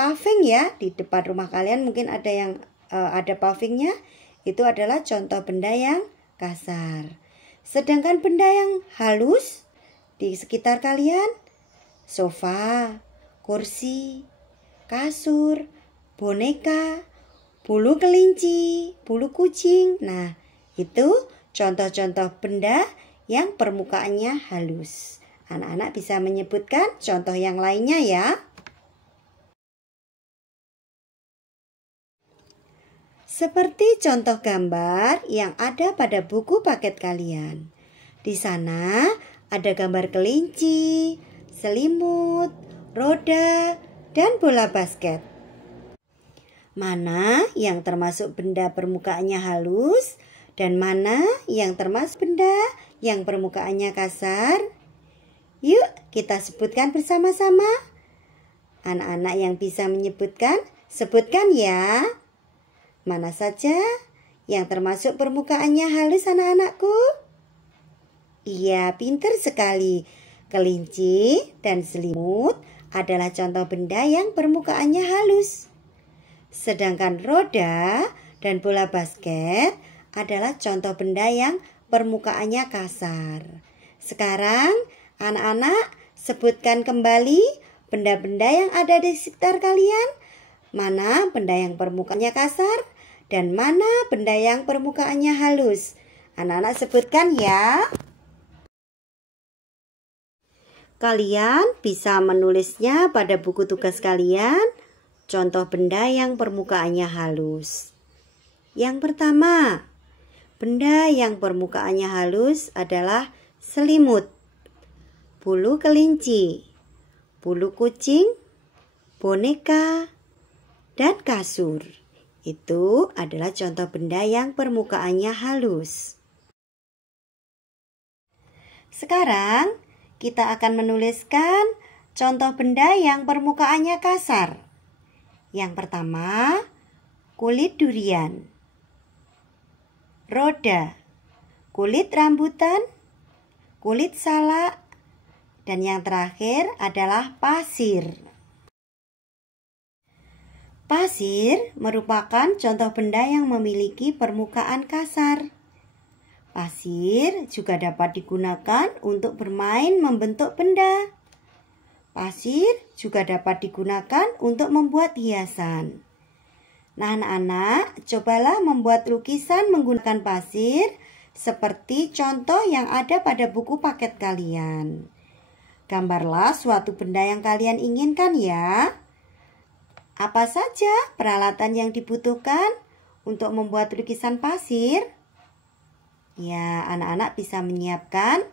paving ya. Di depan rumah kalian mungkin ada yang ada pavingnya. Itu adalah contoh benda yang kasar. Sedangkan benda yang halus di sekitar kalian, sofa, kursi, kasur, boneka, bulu kelinci, bulu kucing. Nah, itu contoh-contoh benda yang permukaannya halus. Anak-anak bisa menyebutkan contoh yang lainnya ya. Seperti contoh gambar yang ada pada buku paket kalian. Di sana ada gambar kelinci, selimut, roda, dan bola basket. Mana yang termasuk benda permukaannya halus dan mana yang termasuk benda yang permukaannya kasar? Yuk kita sebutkan bersama-sama. Anak-anak yang bisa menyebutkan, sebutkan ya. Mana saja yang termasuk permukaannya halus anak-anakku? Iya, pintar sekali. Kelinci dan selimut adalah contoh benda yang permukaannya halus. Sedangkan roda dan bola basket adalah contoh benda yang permukaannya kasar. Sekarang anak-anak sebutkan kembali benda-benda yang ada di sekitar kalian. Mana benda yang permukaannya kasar dan mana benda yang permukaannya halus. Anak-anak sebutkan ya. Kalian bisa menulisnya pada buku tugas kalian. Contoh benda yang permukaannya halus. Yang pertama, benda yang permukaannya halus adalah selimut, bulu kelinci, bulu kucing, boneka, dan kasur. Itu adalah contoh benda yang permukaannya halus. Sekarang kita akan menuliskan contoh benda yang permukaannya kasar. Yang pertama, kulit durian, roda, kulit rambutan, kulit salak, dan yang terakhir adalah pasir. Pasir merupakan contoh benda yang memiliki permukaan kasar. Pasir juga dapat digunakan untuk bermain membentuk benda. Pasir juga dapat digunakan untuk membuat hiasan. Nah, anak-anak, cobalah membuat lukisan menggunakan pasir seperti contoh yang ada pada buku paket kalian. Gambarlah suatu benda yang kalian inginkan ya. Apa saja peralatan yang dibutuhkan untuk membuat lukisan pasir? Ya, anak-anak bisa menyiapkan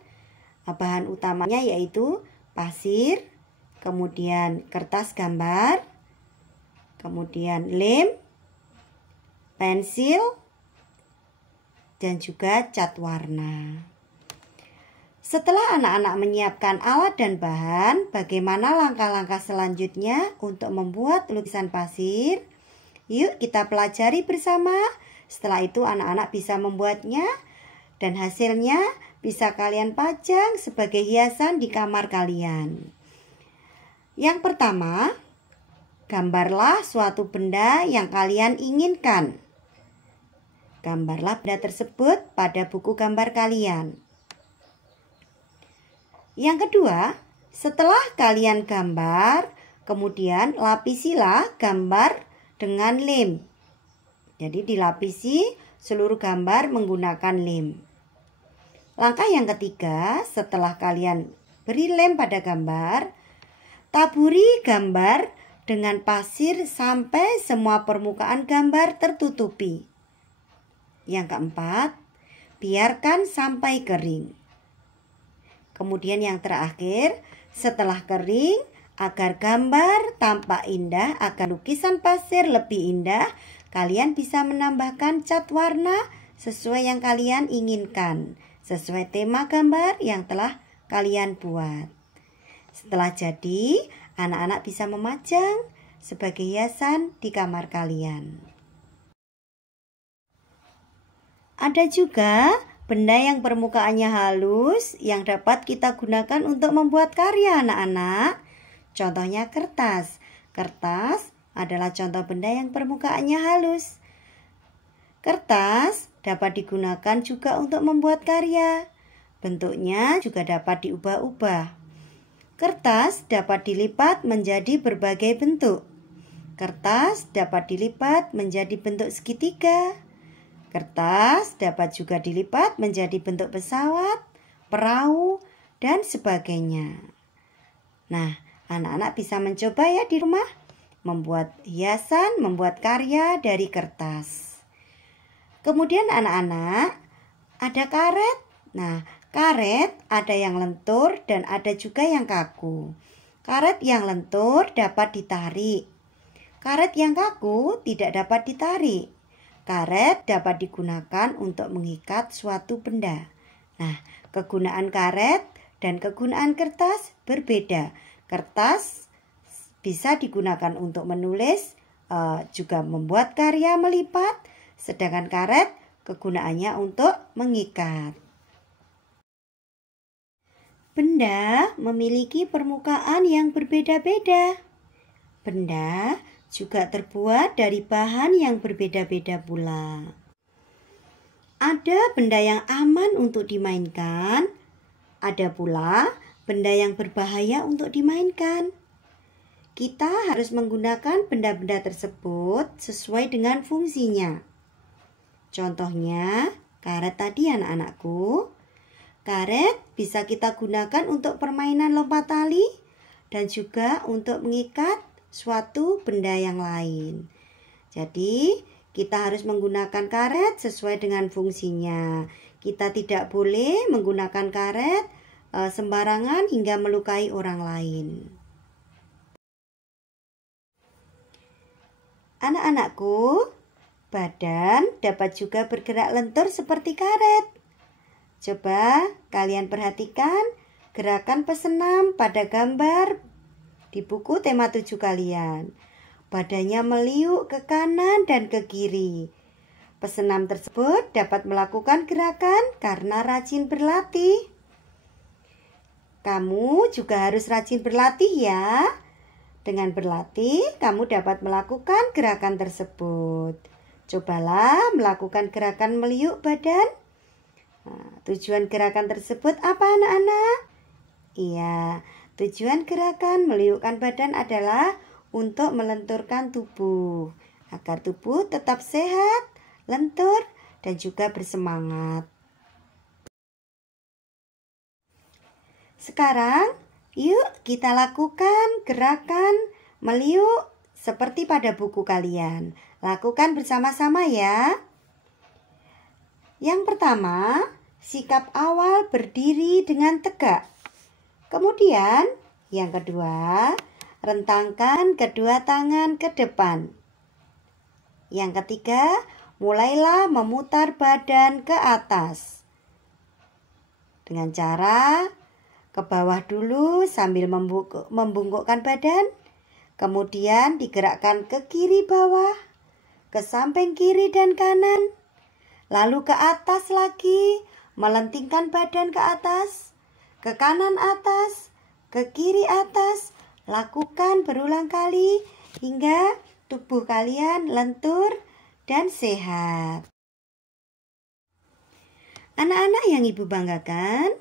bahan utamanya yaitu pasir, kemudian kertas gambar, kemudian lem, pensil, dan juga cat warna. Setelah anak-anak menyiapkan alat dan bahan, bagaimana langkah-langkah selanjutnya untuk membuat lukisan pasir? Yuk kita pelajari bersama. Setelah itu anak-anak bisa membuatnya dan hasilnya bisa kalian pajang sebagai hiasan di kamar kalian. Yang pertama, gambarlah suatu benda yang kalian inginkan. Gambarlah benda tersebut pada buku gambar kalian. Yang kedua, setelah kalian gambar, kemudian lapisilah gambar dengan lem. Jadi dilapisi seluruh gambar menggunakan lem. Langkah yang ketiga, setelah kalian beri lem pada gambar, taburi gambar dengan pasir sampai semua permukaan gambar tertutupi. Yang keempat, biarkan sampai kering. Kemudian yang terakhir, setelah kering, agar gambar tampak indah, agar lukisan pasir lebih indah, kalian bisa menambahkan cat warna sesuai yang kalian inginkan, sesuai tema gambar yang telah kalian buat. Setelah jadi, anak-anak bisa memajang sebagai hiasan di kamar kalian. Ada juga benda yang permukaannya halus yang dapat kita gunakan untuk membuat karya anak-anak. Contohnya kertas. Kertas adalah contoh benda yang permukaannya halus. Kertas dapat digunakan juga untuk membuat karya. Bentuknya juga dapat diubah-ubah. Kertas dapat dilipat menjadi berbagai bentuk. Kertas dapat dilipat menjadi bentuk segitiga. Kertas dapat juga dilipat menjadi bentuk pesawat, perahu, dan sebagainya. Nah, anak-anak bisa mencoba ya di rumah membuat hiasan, membuat karya dari kertas. Kemudian anak-anak ada karet. Nah, karet ada yang lentur dan ada juga yang kaku. Karet yang lentur dapat ditarik. Karet yang kaku tidak dapat ditarik. Karet dapat digunakan untuk mengikat suatu benda. Nah, kegunaan karet dan kegunaan kertas berbeda. Kertas bisa digunakan untuk menulis, juga membuat karya melipat, sedangkan karet kegunaannya untuk mengikat. Benda memiliki permukaan yang berbeda-beda. Benda juga terbuat dari bahan yang berbeda-beda pula. Ada benda yang aman untuk dimainkan, ada pula benda yang berbahaya untuk dimainkan. Kita harus menggunakan benda-benda tersebut sesuai dengan fungsinya. Contohnya, karet tadi anak-anakku. Karet bisa kita gunakan untuk permainan lompat tali dan juga untuk mengikat suatu benda yang lain. Jadi, kita harus menggunakan karet sesuai dengan fungsinya. Kita tidak boleh menggunakan karet sembarangan hingga melukai orang lain. Anak-anakku, badan dapat juga bergerak lentur seperti karet. Coba kalian perhatikan gerakan pesenam pada gambar di buku tema 7 kalian. Badannya meliuk ke kanan dan ke kiri. Pesenam tersebut dapat melakukan gerakan karena rajin berlatih. Kamu juga harus rajin berlatih ya. Dengan berlatih, kamu dapat melakukan gerakan tersebut. Cobalah melakukan gerakan meliuk badan. Nah, tujuan gerakan tersebut apa anak-anak? Iya, tujuan gerakan meliukkan badan adalah untuk melenturkan tubuh, agar tubuh tetap sehat, lentur, dan juga bersemangat. Sekarang, yuk kita lakukan gerakan meliuk seperti pada buku kalian. Lakukan bersama-sama ya. Yang pertama, sikap awal berdiri dengan tegak. Kemudian, yang kedua, rentangkan kedua tangan ke depan. Yang ketiga, mulailah memutar badan ke atas. Dengan cara ke bawah dulu sambil membungkukkan badan. Kemudian digerakkan ke kiri bawah, ke samping kiri dan kanan. Lalu ke atas lagi, melentingkan badan ke atas, ke kanan atas, ke kiri atas. Lakukan berulang kali hingga tubuh kalian lentur dan sehat. Anak-anak yang Ibu banggakan,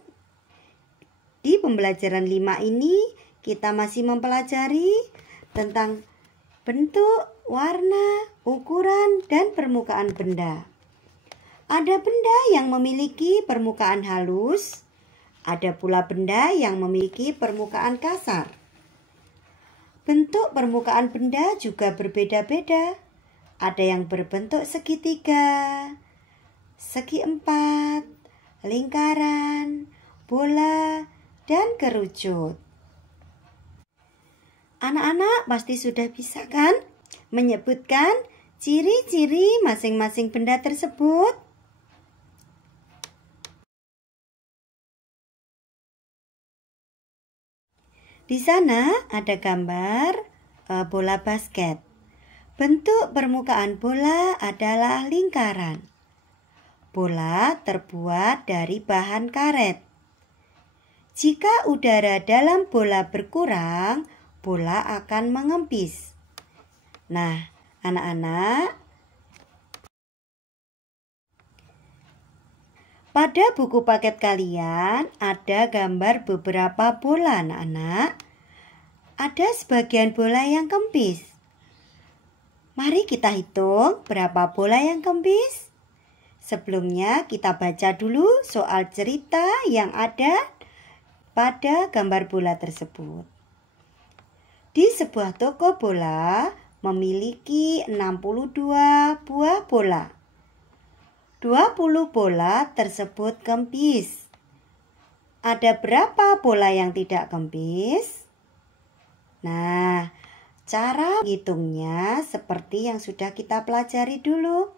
di pembelajaran 5 ini kita masih mempelajari tentang bentuk, warna, ukuran, dan permukaan benda. Ada benda yang memiliki permukaan halus, ada pula benda yang memiliki permukaan kasar. Bentuk permukaan benda juga berbeda-beda. Ada yang berbentuk segitiga, segi empat, lingkaran, bola, dan kerucut. Anak-anak pasti sudah bisa kan menyebutkan ciri-ciri masing-masing benda tersebut? Di sana ada gambar bola basket. Bentuk permukaan bola adalah lingkaran. Bola terbuat dari bahan karet. Jika udara dalam bola berkurang, bola akan mengempis. Nah, anak-anak, pada buku paket kalian ada gambar beberapa bola, anak-anak. Ada sebagian bola yang kempis. Mari kita hitung berapa bola yang kempis. Sebelumnya kita baca dulu soal cerita yang ada pada gambar bola tersebut. Di sebuah toko bola memiliki 62 buah bola. 20 bola tersebut kempis. Ada berapa bola yang tidak kempis? Nah, cara menghitungnya seperti yang sudah kita pelajari dulu.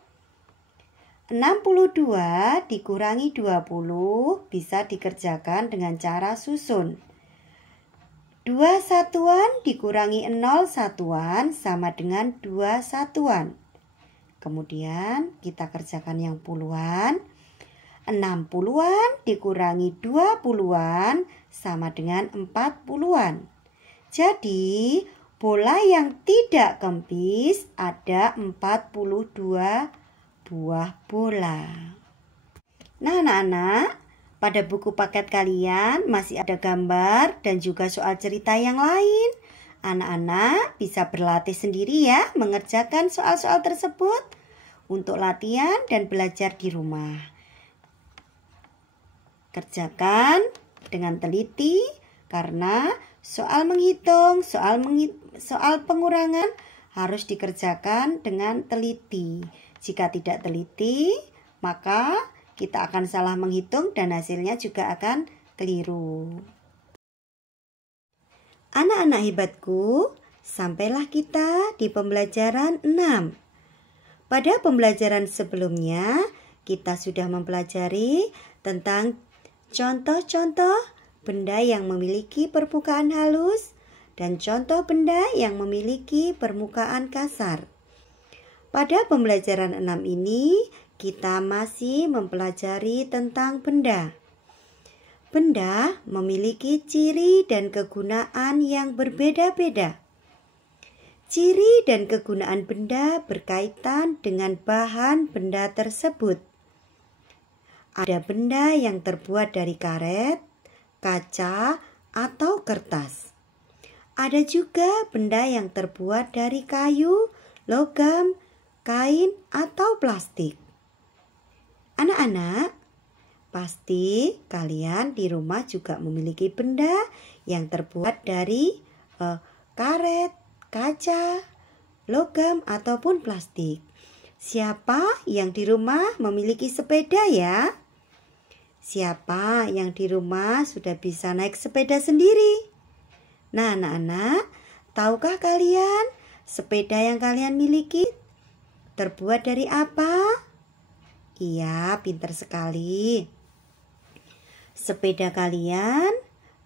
62 dikurangi 20 bisa dikerjakan dengan cara susun. 2 satuan dikurangi 0 satuan sama dengan 2 satuan. Kemudian kita kerjakan yang puluhan. 60-an dikurangi 20-an sama dengan 40-an. Jadi bola yang tidak kempis ada 42 buah bola. Nah anak-anak, pada buku paket kalian masih ada gambar dan juga soal cerita yang lain. Anak-anak bisa berlatih sendiri ya mengerjakan soal-soal tersebut untuk latihan dan belajar di rumah. Kerjakan dengan teliti karena soal menghitung, soal pengurangan harus dikerjakan dengan teliti. Jika tidak teliti, maka kita akan salah menghitung dan hasilnya juga akan keliru. Anak-anak hebatku, sampailah kita di pembelajaran 6. Pada pembelajaran sebelumnya, kita sudah mempelajari tentang contoh-contoh benda yang memiliki permukaan halus dan contoh benda yang memiliki permukaan kasar. Pada pembelajaran 6 ini, kita masih mempelajari tentang benda. Benda memiliki ciri dan kegunaan yang berbeda-beda. Ciri dan kegunaan benda berkaitan dengan bahan benda tersebut. Ada benda yang terbuat dari karet, kaca, atau kertas. Ada juga benda yang terbuat dari kayu, logam, kain, atau plastik. Anak-anak, pasti kalian di rumah juga memiliki benda yang terbuat dari karet, kaca, logam, ataupun plastik. Siapa yang di rumah memiliki sepeda ya? Siapa yang di rumah sudah bisa naik sepeda sendiri? Nah, anak-anak, tahukah kalian sepeda yang kalian miliki terbuat dari apa? Iya, pintar sekali. Sepeda kalian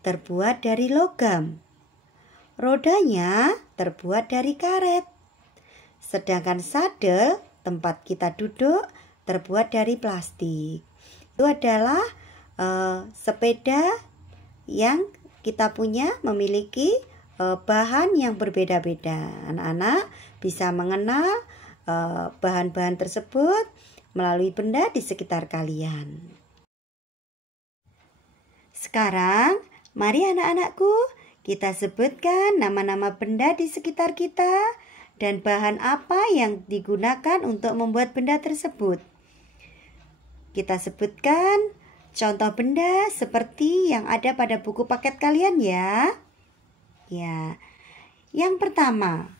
terbuat dari logam. Rodanya terbuat dari karet. Sedangkan sadel, tempat kita duduk, terbuat dari plastik. Itu adalah sepeda yang kita punya memiliki bahan yang berbeda-beda. Anak-anak bisa mengenal bahan-bahan tersebut melalui benda di sekitar kalian. Sekarang, mari anak-anakku, kita sebutkan nama-nama benda di sekitar kita dan bahan apa yang digunakan untuk membuat benda tersebut. Kita sebutkan contoh benda seperti yang ada pada buku paket kalian ya. Ya. Yang pertama,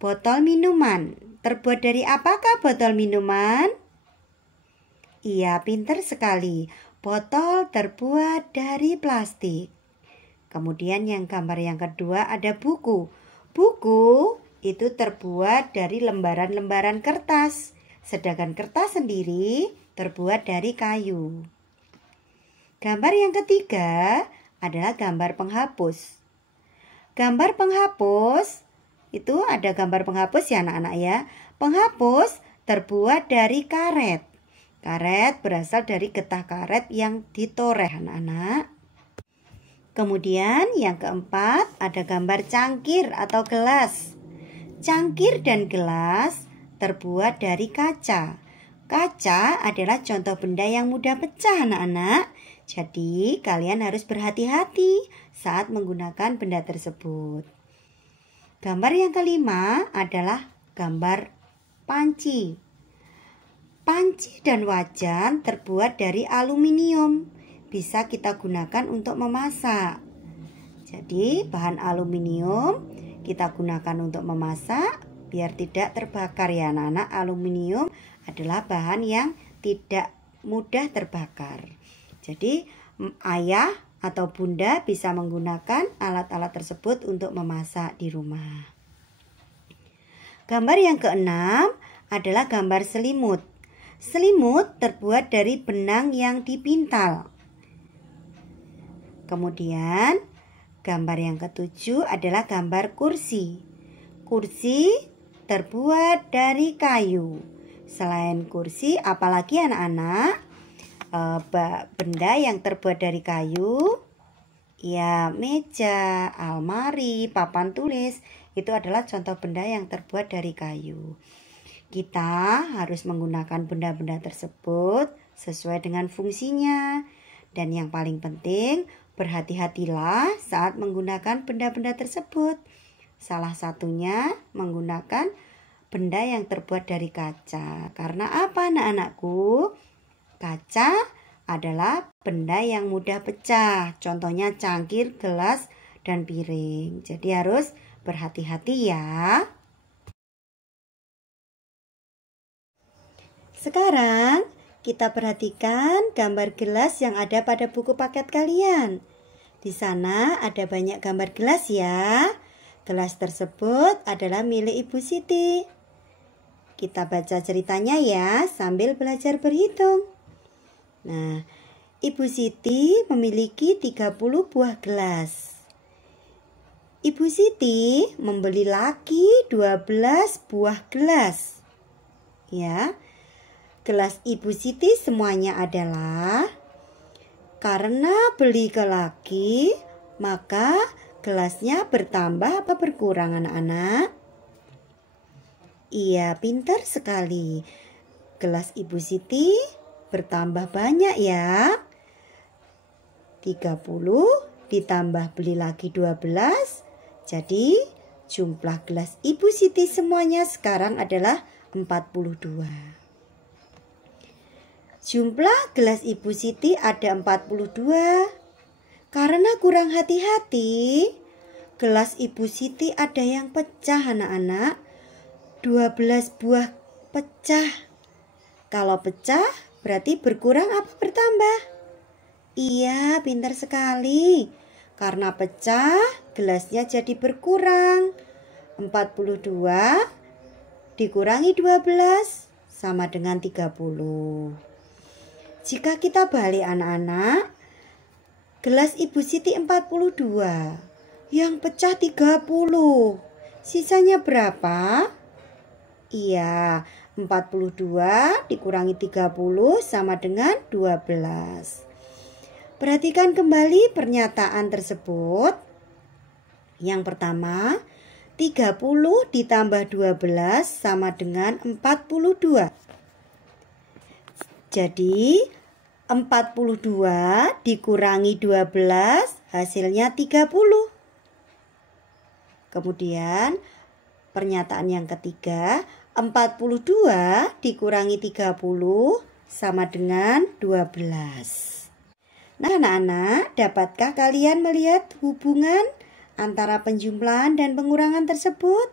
botol minuman. Terbuat dari apakah botol minuman? Iya, pintar sekali. Botol terbuat dari plastik. Kemudian yang gambar yang kedua ada buku. Buku itu terbuat dari lembaran-lembaran kertas. Sedangkan kertas sendiri terbuat dari kayu. Gambar yang ketiga adalah gambar penghapus. Gambar penghapus, itu ada gambar penghapus ya anak-anak ya. Penghapus terbuat dari karet. Karet berasal dari getah karet yang ditoreh anak-anak. Kemudian yang keempat ada gambar cangkir atau gelas. Cangkir dan gelas terbuat dari kaca. Kaca adalah contoh benda yang mudah pecah anak-anak. Jadi kalian harus berhati-hati saat menggunakan benda tersebut. Gambar yang kelima adalah gambar panci. Panci dan wajan terbuat dari aluminium. Bisa kita gunakan untuk memasak. Jadi bahan aluminium kita gunakan untuk memasak biar tidak terbakar ya anak-anak. Aluminium adalah bahan yang tidak mudah terbakar. Jadi ayah atau bunda bisa menggunakan alat-alat tersebut untuk memasak di rumah. Gambar yang keenam adalah gambar selimut. Selimut terbuat dari benang yang dipintal. Kemudian gambar yang ketujuh adalah gambar kursi. Kursi terbuat dari kayu. Selain kursi, apalagi anak-anak? Benda yang terbuat dari kayu, ya meja, almari, papan tulis, itu adalah contoh benda yang terbuat dari kayu. Kita harus menggunakan benda-benda tersebut sesuai dengan fungsinya. Dan yang paling penting, berhati-hatilah saat menggunakan benda-benda tersebut. Salah satunya menggunakan benda yang terbuat dari kaca. Karena apa anak-anakku? Kaca adalah benda yang mudah pecah. Contohnya cangkir, gelas, dan piring. Jadi harus berhati-hati ya. Sekarang kita perhatikan gambar gelas yang ada pada buku paket kalian. Di sana ada banyak gambar gelas ya. Gelas tersebut adalah milik Ibu Siti. Kita baca ceritanya ya sambil belajar berhitung. Nah, Ibu Siti memiliki 30 buah gelas. Ibu Siti membeli lagi 12 buah gelas. Ya, gelas Ibu Siti semuanya adalah karena beli ke laki, maka gelasnya bertambah apa berkurang anak-anak? Iya, pintar sekali. Gelas Ibu Siti bertambah banyak ya. 30 ditambah beli lagi 12. Jadi jumlah gelas Ibu Siti semuanya sekarang adalah 42. Jumlah gelas Ibu Siti ada 42. Karena kurang hati-hati, gelas Ibu Siti ada yang pecah anak-anak. 12 buah pecah. Kalau pecah berarti berkurang apa bertambah? Iya, pintar sekali. Karena pecah, gelasnya jadi berkurang. 42 dikurangi 12 sama dengan 30. Jika kita balik anak-anak, gelas Ibu Siti 42, yang pecah 30. Sisanya berapa? Iya, 42 dikurangi 30 sama dengan 12. Perhatikan kembali pernyataan tersebut. Yang pertama, 30 ditambah 12 sama dengan 42. Jadi 42 dikurangi 12 hasilnya 30. Kemudian Pernyataan yang ketiga, 42 dikurangi 30 sama dengan 12. Nah, anak-anak, dapatkah kalian melihat hubungan antara penjumlahan dan pengurangan tersebut?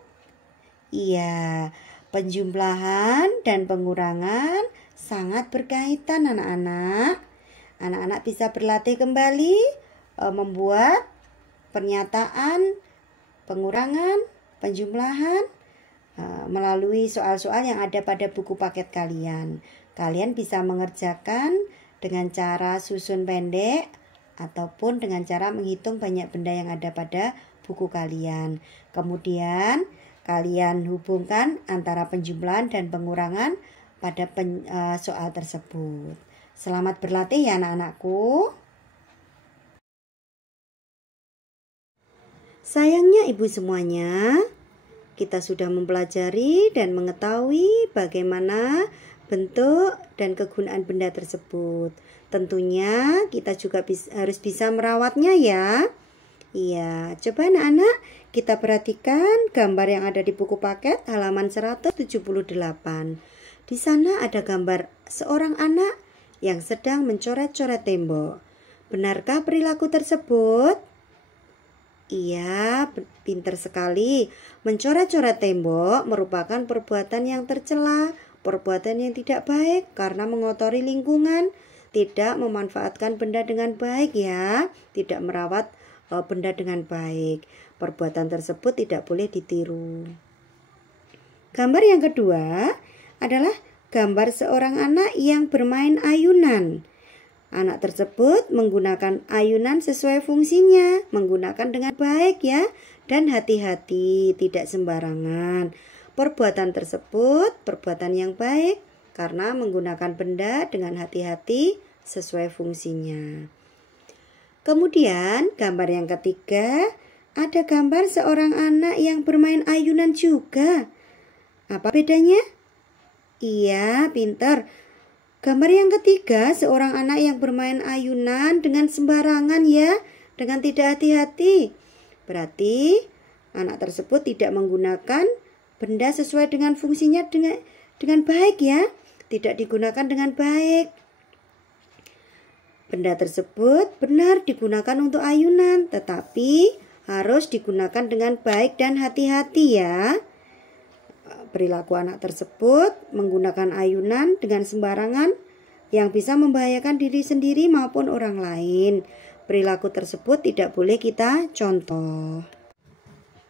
Iya, penjumlahan dan pengurangan sangat berkaitan anak-anak. Anak-anak bisa berlatih kembali membuat pernyataan pengurangan, penjumlahan melalui soal-soal yang ada pada buku paket kalian. Kalian bisa mengerjakan dengan cara susun pendek ataupun dengan cara menghitung banyak benda yang ada pada buku kalian. Kemudian kalian hubungkan antara penjumlahan dan pengurangan pada soal tersebut. Selamat berlatih ya anak-anakku. Sayangnya ibu semuanya, kita sudah mempelajari dan mengetahui bagaimana bentuk dan kegunaan benda tersebut. Tentunya kita juga harus bisa merawatnya ya. Iya, coba anak-anak kita perhatikan gambar yang ada di buku paket halaman 178. Di sana ada gambar seorang anak yang sedang mencoret-coret tembok. Benarkah perilaku tersebut? Iya, pintar sekali. Mencoret-coret tembok merupakan perbuatan yang tercela, perbuatan yang tidak baik karena mengotori lingkungan, tidak memanfaatkan benda dengan baik ya, tidak merawat benda dengan baik. Perbuatan tersebut tidak boleh ditiru. Gambar yang kedua adalah gambar seorang anak yang bermain ayunan. Anak tersebut menggunakan ayunan sesuai fungsinya, menggunakan dengan baik ya, dan hati-hati, tidak sembarangan. Perbuatan tersebut perbuatan yang baik karena menggunakan benda dengan hati-hati sesuai fungsinya. Kemudian gambar yang ketiga, ada gambar seorang anak yang bermain ayunan juga. Apa bedanya? Iya, pintar. Gambar yang ketiga, seorang anak yang bermain ayunan dengan sembarangan ya, dengan tidak hati-hati. Berarti anak tersebut tidak menggunakan benda sesuai dengan fungsinya dengan baik ya, tidak digunakan dengan baik. Benda tersebut benar digunakan untuk ayunan, tetapi harus digunakan dengan baik dan hati-hati ya. Perilaku anak tersebut menggunakan ayunan dengan sembarangan yang bisa membahayakan diri sendiri maupun orang lain. Perilaku tersebut tidak boleh kita contoh.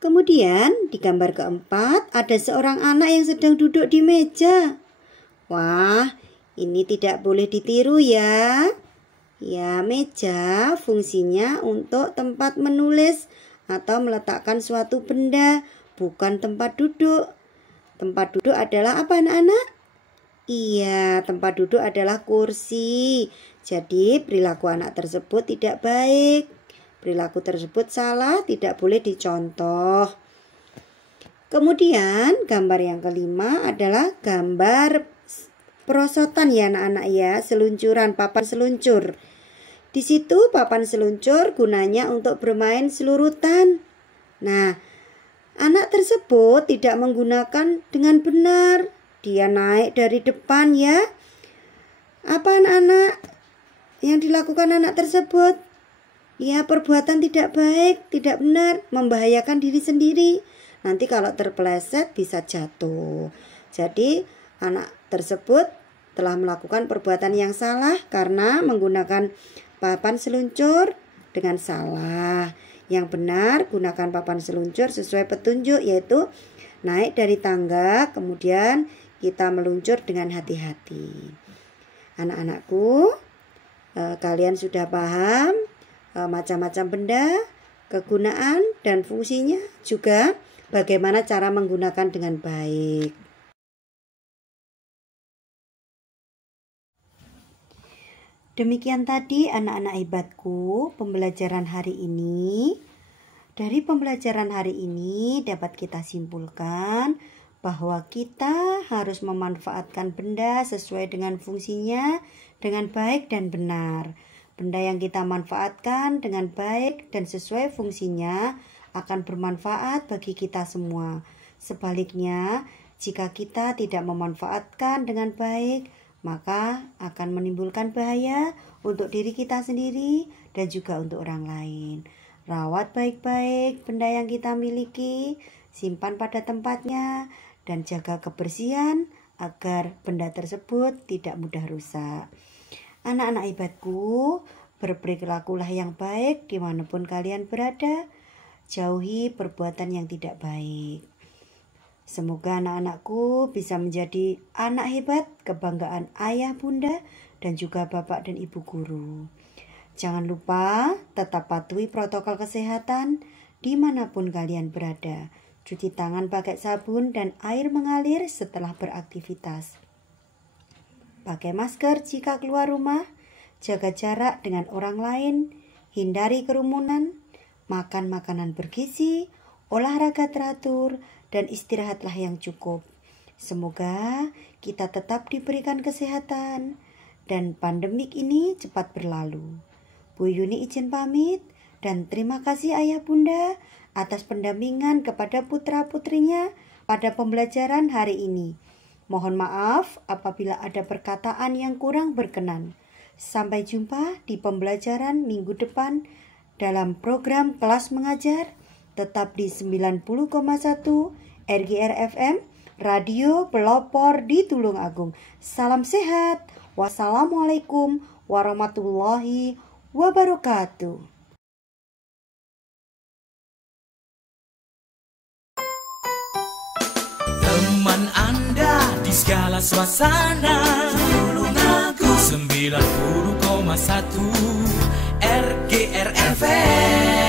Kemudian di gambar keempat ada seorang anak yang sedang duduk di meja. Wah, ini tidak boleh ditiru ya. Ya, meja fungsinya untuk tempat menulis atau meletakkan suatu benda, bukan tempat duduk. Tempat duduk adalah apa anak-anak? Iya, tempat duduk adalah kursi. Jadi perilaku anak tersebut tidak baik. Perilaku tersebut salah, tidak boleh dicontoh. Kemudian gambar yang kelima adalah gambar perosotan ya anak-anak ya, seluncuran, papan seluncur. Di situ papan seluncur gunanya untuk bermain selurutan. Nah, anak tersebut tidak menggunakan dengan benar. Dia naik dari depan ya. Apa anak-anak yang dilakukan anak tersebut? Ya, perbuatan tidak baik, tidak benar, membahayakan diri sendiri. Nanti kalau terpeleset bisa jatuh. Jadi anak tersebut telah melakukan perbuatan yang salah karena menggunakan papan seluncur dengan salah. Yang benar, gunakan papan seluncur sesuai petunjuk, yaitu naik dari tangga, kemudian kita meluncur dengan hati-hati. Anak-anakku, kalian sudah paham macam-macam benda, kegunaan dan fungsinya, juga bagaimana cara menggunakan dengan baik. Demikian tadi anak-anak hebatku pembelajaran hari ini. Dari pembelajaran hari ini dapat kita simpulkan bahwa kita harus memanfaatkan benda sesuai dengan fungsinya dengan baik dan benar. Benda yang kita manfaatkan dengan baik dan sesuai fungsinya akan bermanfaat bagi kita semua. Sebaliknya, jika kita tidak memanfaatkan dengan baik, maka akan menimbulkan bahaya untuk diri kita sendiri dan juga untuk orang lain. Rawat baik-baik benda yang kita miliki, simpan pada tempatnya, dan jaga kebersihan agar benda tersebut tidak mudah rusak. Anak-anak hebatku, berperilakulah yang baik dimanapun kalian berada, jauhi perbuatan yang tidak baik. Semoga anak-anakku bisa menjadi anak hebat, kebanggaan ayah, bunda, dan juga bapak dan ibu guru. Jangan lupa tetap patuhi protokol kesehatan dimanapun kalian berada. Cuci tangan pakai sabun dan air mengalir setelah beraktivitas. Pakai masker jika keluar rumah, jaga jarak dengan orang lain, hindari kerumunan, makan makanan bergizi, olahraga teratur, dan istirahatlah yang cukup. Semoga kita tetap diberikan kesehatan dan pandemik ini cepat berlalu. Bu Yuni izin pamit dan terima kasih ayah bunda atas pendampingan kepada putra-putrinya pada pembelajaran hari ini. Mohon maaf apabila ada perkataan yang kurang berkenan. Sampai jumpa di pembelajaran minggu depan dalam program kelas mengajar. Tetap di 90,1 RGR FM, Radio Pelopor di Tulungagung. Salam sehat. Wassalamualaikum warahmatullahi wabarakatuh. Teman Anda di segala suasana, Tulungagung 90,1 RGR FM.